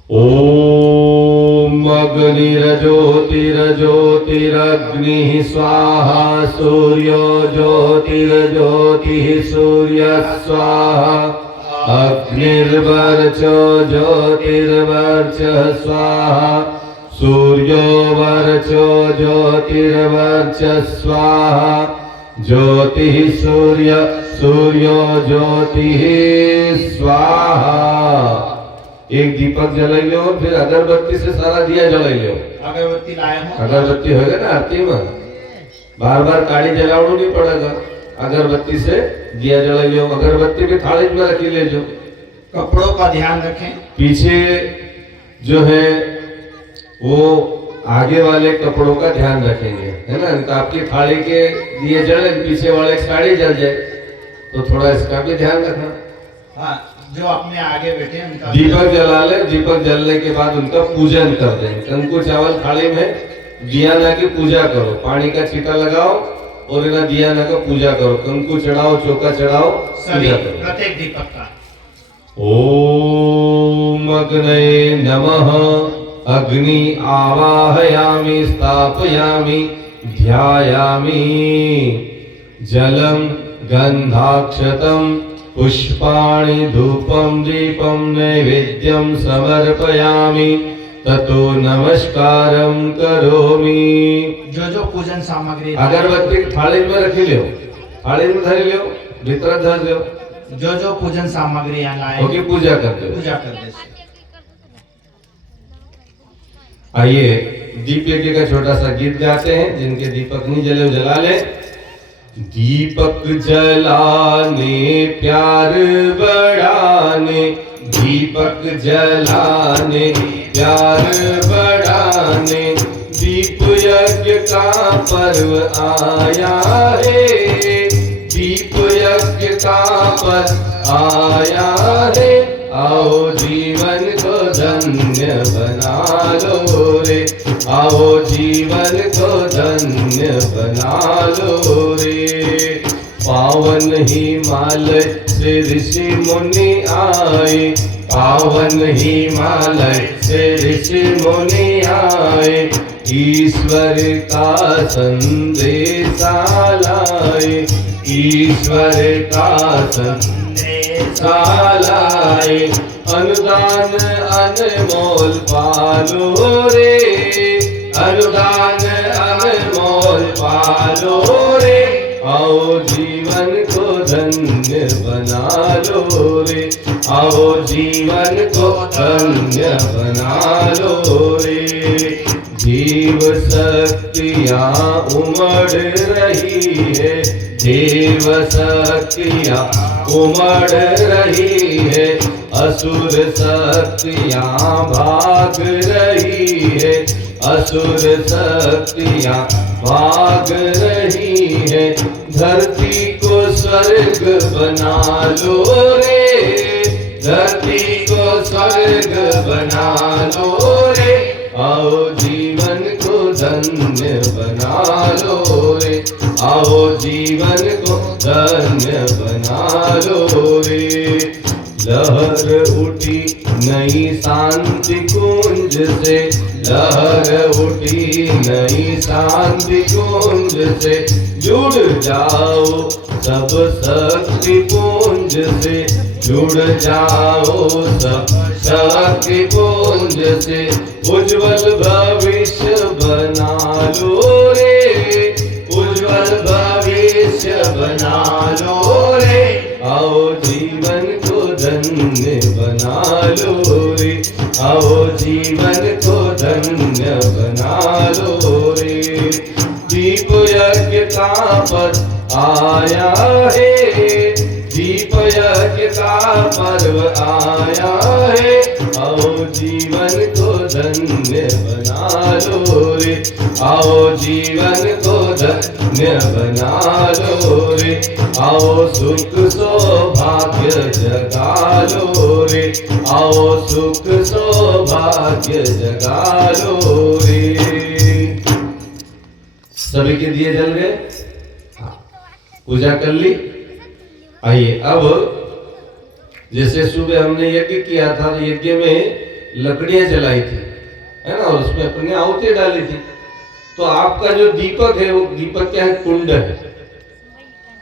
ओम अग्निर्ज्योतिर्ज्योतिरग्निः स्वाहा, सूर्यो ज्योतिर्ज्योतिः सूर्यः स्वाहा, अग्निर्वर्चो ज्योतिर्वर्चः स्वाहा, सूर्यो वर्चो ज्योतिर्वर्चः स्वाहा, ज्योतिः सूर्य सूर्यो ज्योतिः स्वाहा। एक दीपक जलाइयो, फिर अगरबत्ती से सारा दिया जलाइयो। अगरबत्ती लाए हो? अगरबत्ती होगा ना आरती में, बार बार काड़ी जलावना नहीं पड़ेगा। अगरबत्ती से दिया जलाइयो। अगरबत्ती भी थाली में रखी ले जो। कपड़ों का ध्यान रखें। पीछे जो है वो आगे वाले कपड़ों का ध्यान रखेंगे, है ना। तो आपकी थाली के दिए जले, पीछे वाले साड़ी जल जाए, तो थोड़ा इसका भी ध्यान रखना। हाँ, जो अपने आगे बैठे हैं उनका दीपक जला ले। दीपक जलने के बाद उनका पूजन कर दें। कंकु चावल थाली में दियाना की पूजा करो, पानी का छींटा लगाओ और इन्हें दियाना का पूजा करो। कंकु चढ़ाओ, चौका चढ़ाओ, सभी पूजा करो। प्रत्येक दीपक का। ओम अग्नये नमः। अग्नि आवाहयामि, स्थापयामि, ध्यायामि। जलम गंधाक्षतम पुष्पाणि धूपम दीपम नैवेद्यम समर्पयामि, ततो नमस्कारम करोमि। जो पूजन सामग्री अगरबत्ती थाली में रखी लियो, थाली में धर लियो, भीतर धर लियो। जो पूजन सामग्री यहाँ लाए होगी पूजा कर दो। पूजा कर दे। आइए दीप यज्ञ का छोटा सा गीत गाते हैं। जिनके दीपक नहीं जले वो जला ले। दीपक जलाने प्यार बढ़ाने, दीपक जलाने प्यार बढ़ाने, दीप यज्ञ का पर्व आया है, दीप यज्ञ का पर्व आया है। आओ जीवन को धन्य बना लो रे, आओ जीवन को धन्य बना लो रे। पावन हिमालय से ऋषि मुनि आए, पावन हिमालय से ऋषि मुनि आए, ईश्वर का संदेश लाए, ईश्वर का संदेश लाए। अनुदान अनमोल पालो रे, अनुदान अनमोल पालो रे। आओ जीवन को धन्य बना लो रे, आओ जीवन को धन्य बना लो रे। जीव शक्तियाँ उमड़ रही है, देव शक्तियाँ उमड़ रही है, असुर शक्तियाँ भाग रही है, असुर शक्तियाँ भाग रही है। धरती को स्वर्ग बना लो रे, धरती को स्वर्ग बना लो रे। आओ जीवन को धन्य बना लो रे, आओ जीवन को धन्य बना लो रे। लहर उठी नई शांति कुंज से, लहर उठी नई शांति कुंज से, जुड़ जाओ सब शक्ति पुंज से, जुड़ जाओ सब शक्ति पुंज से, उज्जवल भविष्य बना लो रे, उज्जवल भविष्य बना लो रे, आओ जीवन को धन्य बना लो रे, आओ जीवन को धन्य बना लो रे। दीप यज्ञ का पर्व आया है, दीप यज्ञ का पर्व आया है, आओ जीवन को धन्य बना लो रे, आओ जीवन को धन्य बना लो रे, आओ सुख सौभाग्य जगा लो रे, आओ सुख सौभाग्य जगा लो रे। सभी के दिए जल गए, पूजा कर ली। आइए अब जैसे सुबह हमने यज्ञ किया था, तो यज्ञ में लकड़ियां जलाई थी, है ना, और उसमें अपने आहुति डाली थी। तो आपका जो दीपक है वो दीपक क्या है, कुंड है,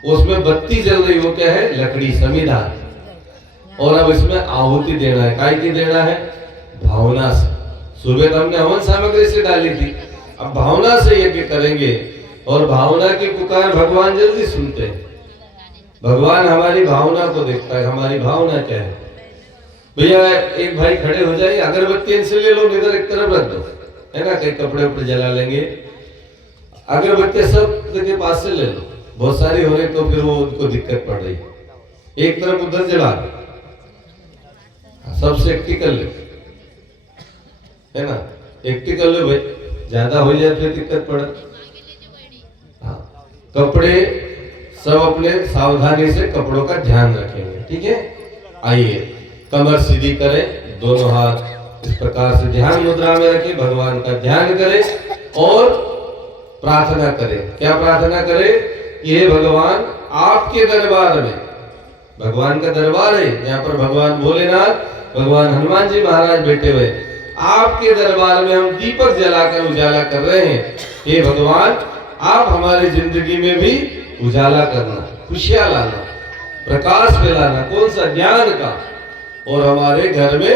उसमें बत्ती जल रही, वो क्या है, लकड़ी समीधा। और अब इसमें आहुति देना है, काय की देना है, भावना से। सुबह तो हमने हवन सामग्री से डाली थी, अब भावना से यज्ञ करेंगे। और भावना की पुकार भगवान जल्दी सुनते हैं। भगवान हमारी भावना को देखता है, हमारी भावना क्या है। भैया एक भाई खड़े हो जाइए, अगरबत्ती इनसे ले लो, इधर एक तरफ रख दो, है ना, कई कपड़े उपड़े जला लेंगे। अगरबत्ती सब के पास से ले लो, बहुत सारी हो रही तो फिर वो उनको दिक्कत पड़ रही। एक तरफ उधर जला दो, सबसे इकट्ठी कर ले, है ना, इकट्ठी कर लो भाई, ज्यादा हो जाए फिर दिक्कत पड़े। कपड़े सब अपने सावधानी से कपड़ों का ध्यान रखेंगे, ठीक है। आइए कमर सीधी करें, दोनों हाथ इस प्रकार से ध्यान मुद्रा में रखें, भगवान का ध्यान करें और प्रार्थना करें। क्या प्रार्थना करें कि हे भगवान, आपके दरबार में, भगवान का दरबार है, यहाँ पर भगवान भोलेनाथ, भगवान हनुमान जी महाराज बैठे हुए, आपके दरबार में हम दीपक जलाकर उजाला कर रहे हैं। हे भगवान, आप हमारी जिंदगी में भी उजाला करना, खुशियां लाना, प्रकाश फैलाना, कौन सा, ज्ञान का, और हमारे घर में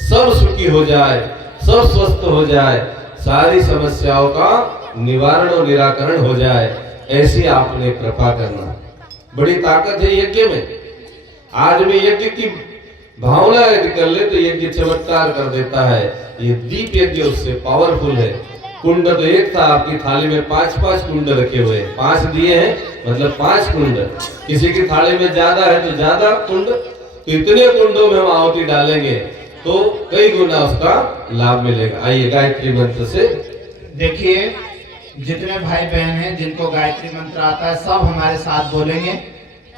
सब सुखी हो जाए, सब स्वस्थ हो जाए, सारी समस्याओं का निवारण और निराकरण हो जाए, ऐसी आपने कृपा करना। बड़ी ताकत है यज्ञ में। आदमी यज्ञ की भावना यदि कर ले तो यज्ञ चमत्कार कर देता है। ये दीप यज्ञ उससे पावरफुल है। कुंड तो एक था, आपकी थाली में 5-5 कुंड रखे हुए, 5 दिए हैं मतलब 5 कुंड। किसी की थाली में ज्यादा है तो ज्यादा कुंड, तो इतने कुंडों में हम आहुति डालेंगे तो कई गुना उसका लाभ मिलेगा। आइए गायत्री मंत्र से देखिए, जितने भाई बहन हैं जिनको गायत्री मंत्र आता है सब हमारे साथ बोलेंगे।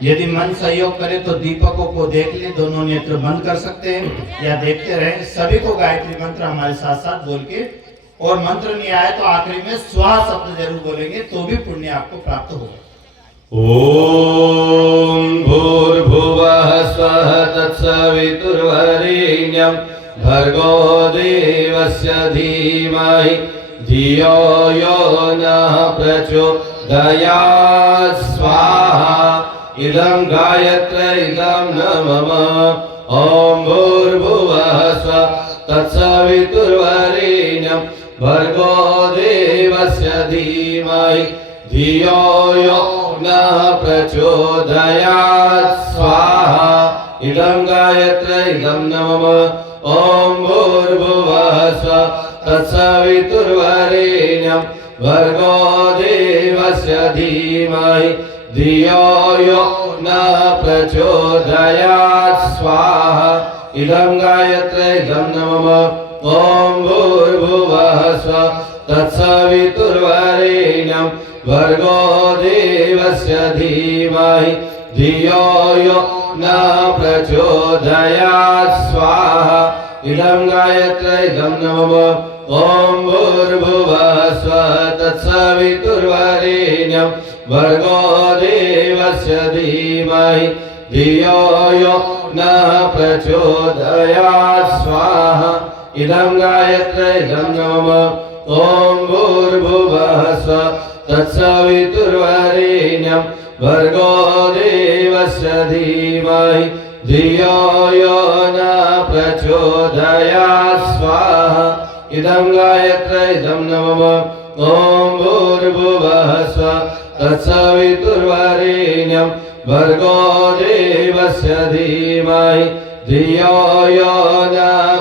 यदि मन सहयोग करे तो दीपकों को देख ले, दोनों नेत्र बंद कर सकते हैं या देखते रहे। सभी को गायत्री मंत्र हमारे साथ साथ बोल के, और मंत्र नहीं आए तो आखिरी में स्वाहा शब्द जरूर बोलेंगे, तो भी पुण्य आपको प्राप्त होगा। ओम भूर्भुवः स्वः तत्सवितुर्वरेण्यं भर्गो देवस्य धीमहि धियो यो नः प्रचोदयात् स्वाहा। इदं गायत्री इदं न मम। ओम भूर्भुवः स्वः तत्सवितुर्वरेण्यं भर्गो देवस्य धीमहि धियो यो नः प्रचोदयात् स्वाहा। इदं गायत्री इदं न मम। ओम भूर्भुवः स्वः तत्सवितुर्वरेण्यं भर्गो देवस्य धीमहि धियो यो नः प्रचोदयात् स्वाहा। इदं गायत्री इदं न मम। ओम भूर्भुवः स्वः तत्सवितुर्वरेण्यं भर्गो देवस्य धीमहि धियो यो नः प्रचोदयात् स्वाहा। इदं गायत्री इदं न मम। ओम भूर्भुवः स्वः तत्सवितुर्वरेण्यं भर्गो देवस्य धीमहि धियो यो न प्रचोदयात् स्वाहा इदं गायत्री इदं नमः ॐ भूर्भुवः स्वः तत्सवितुर्वरेण्यं भर्गो देवस्य धीमहि धियो यो न प्रचोदयात् स्वाहा इदं गायत्री इदं नमः ॐ भूर्भुवः स्वः तत्सवितुर्वरेण्यं भर्गो देवस्य धीमहि धियो यो न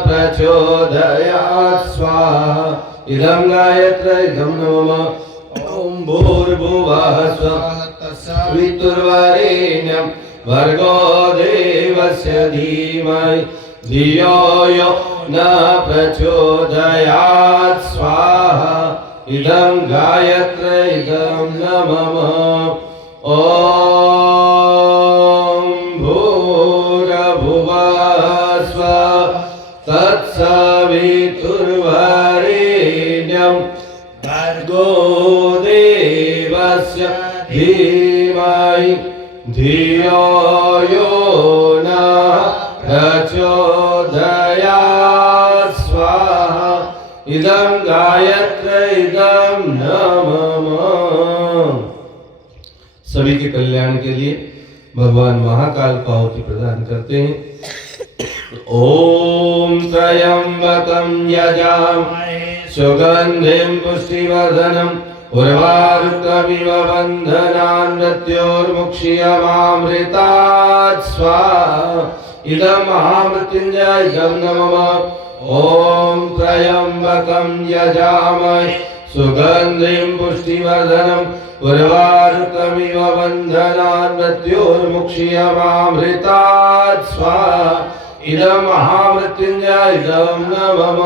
प्रचोदयात् स्वाहा इदं गायत्री इदं नमः ॐ भूर्भुवः स्वः तत्सवितुर्वरेण्यं भर्गो देवस्य धीमहि धियो यो न प्रचोदयात् स्वाहा इदं गायत्री इदं नमः ॐ भूर्भुवः स्वः तत्सवितुर्वरेण्यं भर्गो देवस्य धीमहि धियो यो न प्रचोदयात् स्वाहा इदं गायत्री इदं नमः। सभी के कल्याण के लिए भगवान महाकाल को आहुति प्रदान करते हैं। ओम त्र्यंबकं यजामहे सुगंधिं पुष्टिवर्धनम् उर्वारुकमिव बन्धनान् मृत्योर्मुक्षीयमामृतात् स्वाहा इदं महामृत्युञ्जय इदं नमः। ओम त्र्यंबकं यजामहे सुगंधिं पुष्टिवर्धनम् उर्वारुकमिव बन्धनान् मृत्योर्मुक्षीयमामृतात् स्वाहा इदं महामृत्युञ्जय इदं नमः।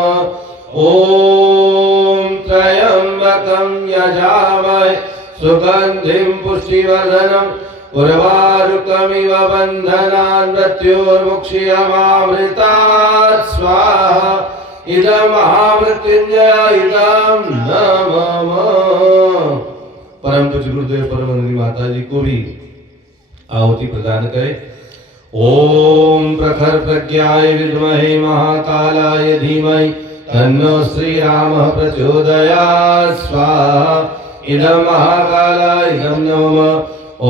ओम त्र्यंबकं यजामहे सुगंधिं पुष्टिवर्धनम् उर्वारुकमिव बन्धनान् मृत्योर्मुक्षीयमामृतात् स्वाहा इदं महामृत्युञ्जय इदं नमः। परम पूज्य गुरुदेव परमहंस माता जी को भी आहुति प्रदान करें। ओम प्रखर प्रज्ञाय विद्महे महाकालाय धीमहि तन्नो श्री रामः प्रचोदयात् स्वाहा इदं महाकालाय इदं नमः।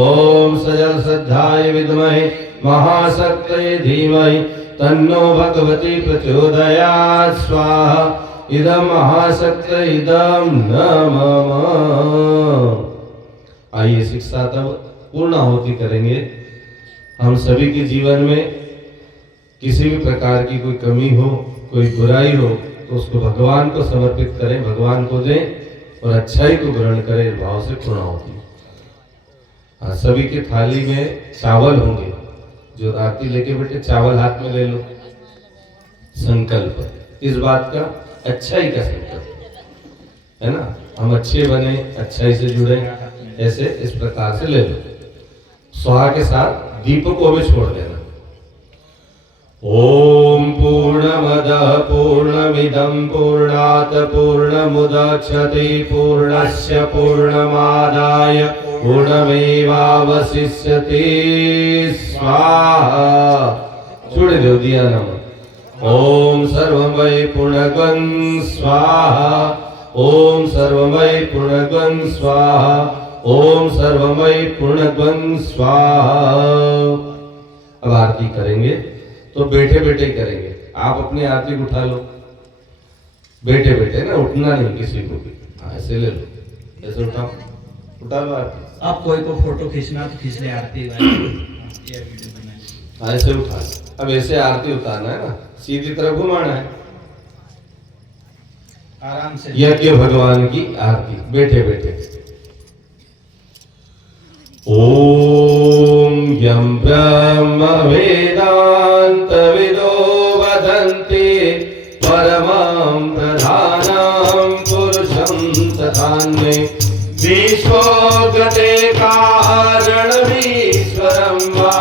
ओम सजल श्रद्धाय विद्महे महाशक्तये धीमहि तन्नो भगवती प्रचोदयात् स्वाहा इदं महाशक्तये इदं नमः। आइए शिक्षा तब पूर्ण आहुति करेंगे। हम सभी के जीवन में किसी भी प्रकार की कोई कमी हो, कोई बुराई हो तो उसको भगवान को समर्पित करें, भगवान को दें और अच्छाई को ग्रहण करें। इस भाव से पूर्ण आहुति। हाँ, सभी के थाली में चावल होंगे। जो आरती लेके बैठे चावल हाथ में ले लो। संकल्प इस बात का, अच्छाई का संकल्प है ना, हम अच्छे बने, अच्छाई से जुड़े, ऐसे इस प्रकार से ले लो। स्वाहा के साथ दीप को भी छोड़ देना। ओम पूर्णमदः पूर्णमिदं पूर्णात् पूर्णमुदच्यते पूर्णस्य पूर्णमादाय पूर्णमेवावशिष्यते स्वाहा। छोड़ दो दिया नमः। ओम सर्वं वै पूर्णगं स्वाहा ओम सर्वं वै पूर्णगं स्वाहा ओम सर्वं वै पूर्णगं स्वाहा। अब आरती करेंगे तो बैठे बैठे करेंगे। आप अपनी आरती उठा लो बैठे बैठे ना, उठना नहीं किसी को भी। ऐसे ले लो, ऐसे उठा लो आरती। आप कोई को फोटो खींचना तो खींच ले आरती ये वीडियो बनाए। ऐसे उठा। अब ऐसे आरती उतारना है ना, सीधी तरफ घुमाना है आराम से। यज्ञ भगवान की आरती बैठे बैठे। ओम यं ब्रह्म वेदांत विदो वदन्ति परमं प्रधानं पुरुषं तथान्ये विश्वोगते कारणमीश्वरं वा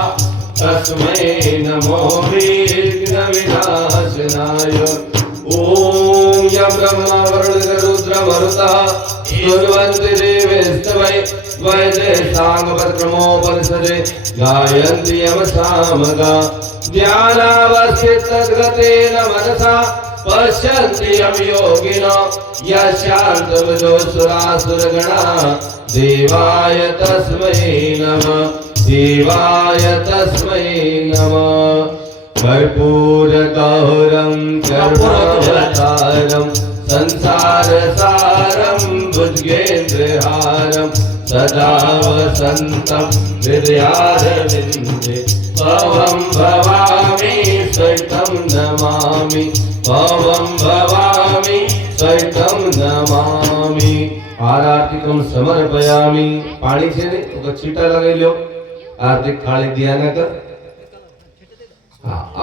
तस्मै नमो विघ्नविनाशनाय। ओम यं ब्रह्मा वरुणः रुद्रः मरुतः कुर्वन्ति देवैस्तवै वैदेशांगपक्रमोपनिषदे गायन्ति यमसामगा ध्यानावस्थितगतेन मनसा पश्यन्ति यं योगिनो यशान्तमजो सुरासुरगणा देवाय तस्मै नमः देवाय तस्मै नमः कर्पूरगौरं कर्पूरवतारं संसारसारं भुजगेन्द्रहारं सदा वसन्तं हृदयारविन्दे भवं भवामि सहितं नमामि भवं भवामि सहितं नमामि आरतिकं समर्पयामि पाणी छे ने तो छीटा लगाई लो आरती थाली दिया न कर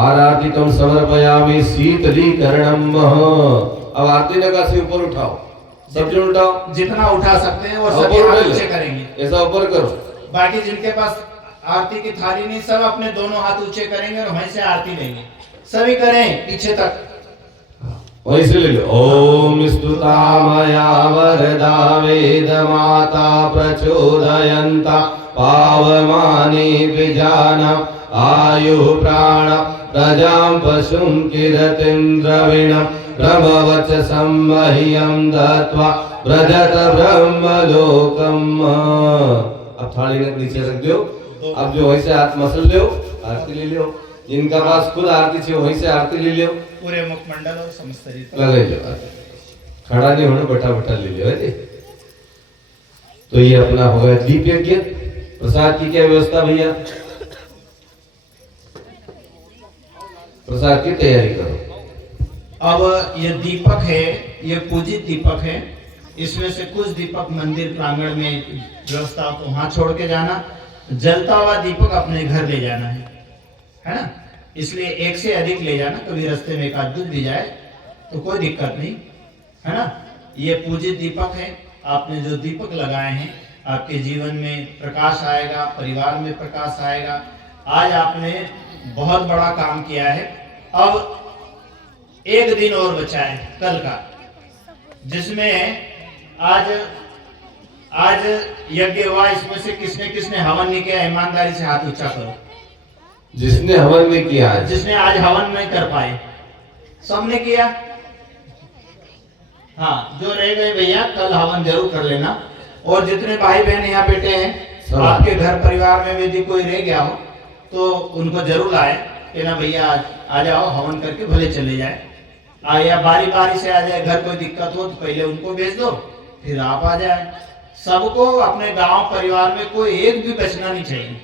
आरतिकं समर्पयामि शीतलीकरणं अब आरती नगा से ऊपर उठाओ सब जन उठाओ जितना उठा सकते हैं वो सभी हाथ नीचे करेंगे ऐसा ऊपर करो बाकी जिनके पास आरती की थाली नहीं सब अपने दोनों हाथ ऊंचे करेंगे और वहीं से आरती लेंगे सभी करें पीछे तक वहीं से ले लो ओम स्तुता मया वरदा वेद माता प्रचोदयन्ता पावमानि द्विजान आयु प्राण प्रजां पशुं किरतिं द्रविणं ब्रह्मवच संवह्यं दत्वा व्रजत ब्रह्मलोकम् अब थाली ने नीचे रख दो अब जो वहीं से हाथ मसल लो आरती ले लो जिनका पास खुद आरती छे वहीं से आरती ले लो पूरे मुखमंडल और समस्त शरीर लगा लो खड़ा नहीं होना बैठा बैठा ले लो है जी तो ये अपना हो गया दीप यज्ञ प्रसाद की क्या व्यवस्था भैया प्रसाद की तैयारी करो अब ये दीपक है ये पूजित दीपक है इसमें से कुछ दीपक मंदिर प्रांगण में व्यवस्था हो तो वहां छोड़ के जाना जलता हुआ दीपक अपने घर ले जाना है ना इसलिए एक से अधिक ले जाना कभी रास्ते में एक आध दूध भी जाए तो कोई दिक्कत नहीं है ना ये पूजित दीपक है आपने जो दीपक लगाए हैं आपके जीवन में प्रकाश आएगा परिवार में प्रकाश आएगा आज आपने बहुत बड़ा काम किया है अब एक दिन और बचा है कल का जिसमें आज यज्ञ हुआ इसमें से किसने किसने हवन नहीं किया ईमानदारी से हाथ ऊंचा करो जिसने हवन नहीं किया जिसने आज हवन नहीं कर पाए सबने किया हाँ जो रह गए भैया कल हवन जरूर कर लेना और जितने भाई बहन यहाँ बैठे हैं आपके घर परिवार में यदि कोई रह गया हो तो उनको जरूर लाए कि ना भैया आ जाओ हवन करके भले चले जाए या बारी बारी से आ जाए घर कोई दिक्कत हो तो पहले उनको भेज दो फिर आप आ जाए सबको अपने गांव परिवार में कोई एक भी बचना नहीं चाहिए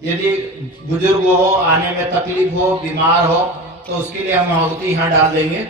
यदि बुजुर्ग हो आने में तकलीफ हो बीमार हो तो उसके लिए हम आहुति यहाँ डाल देंगे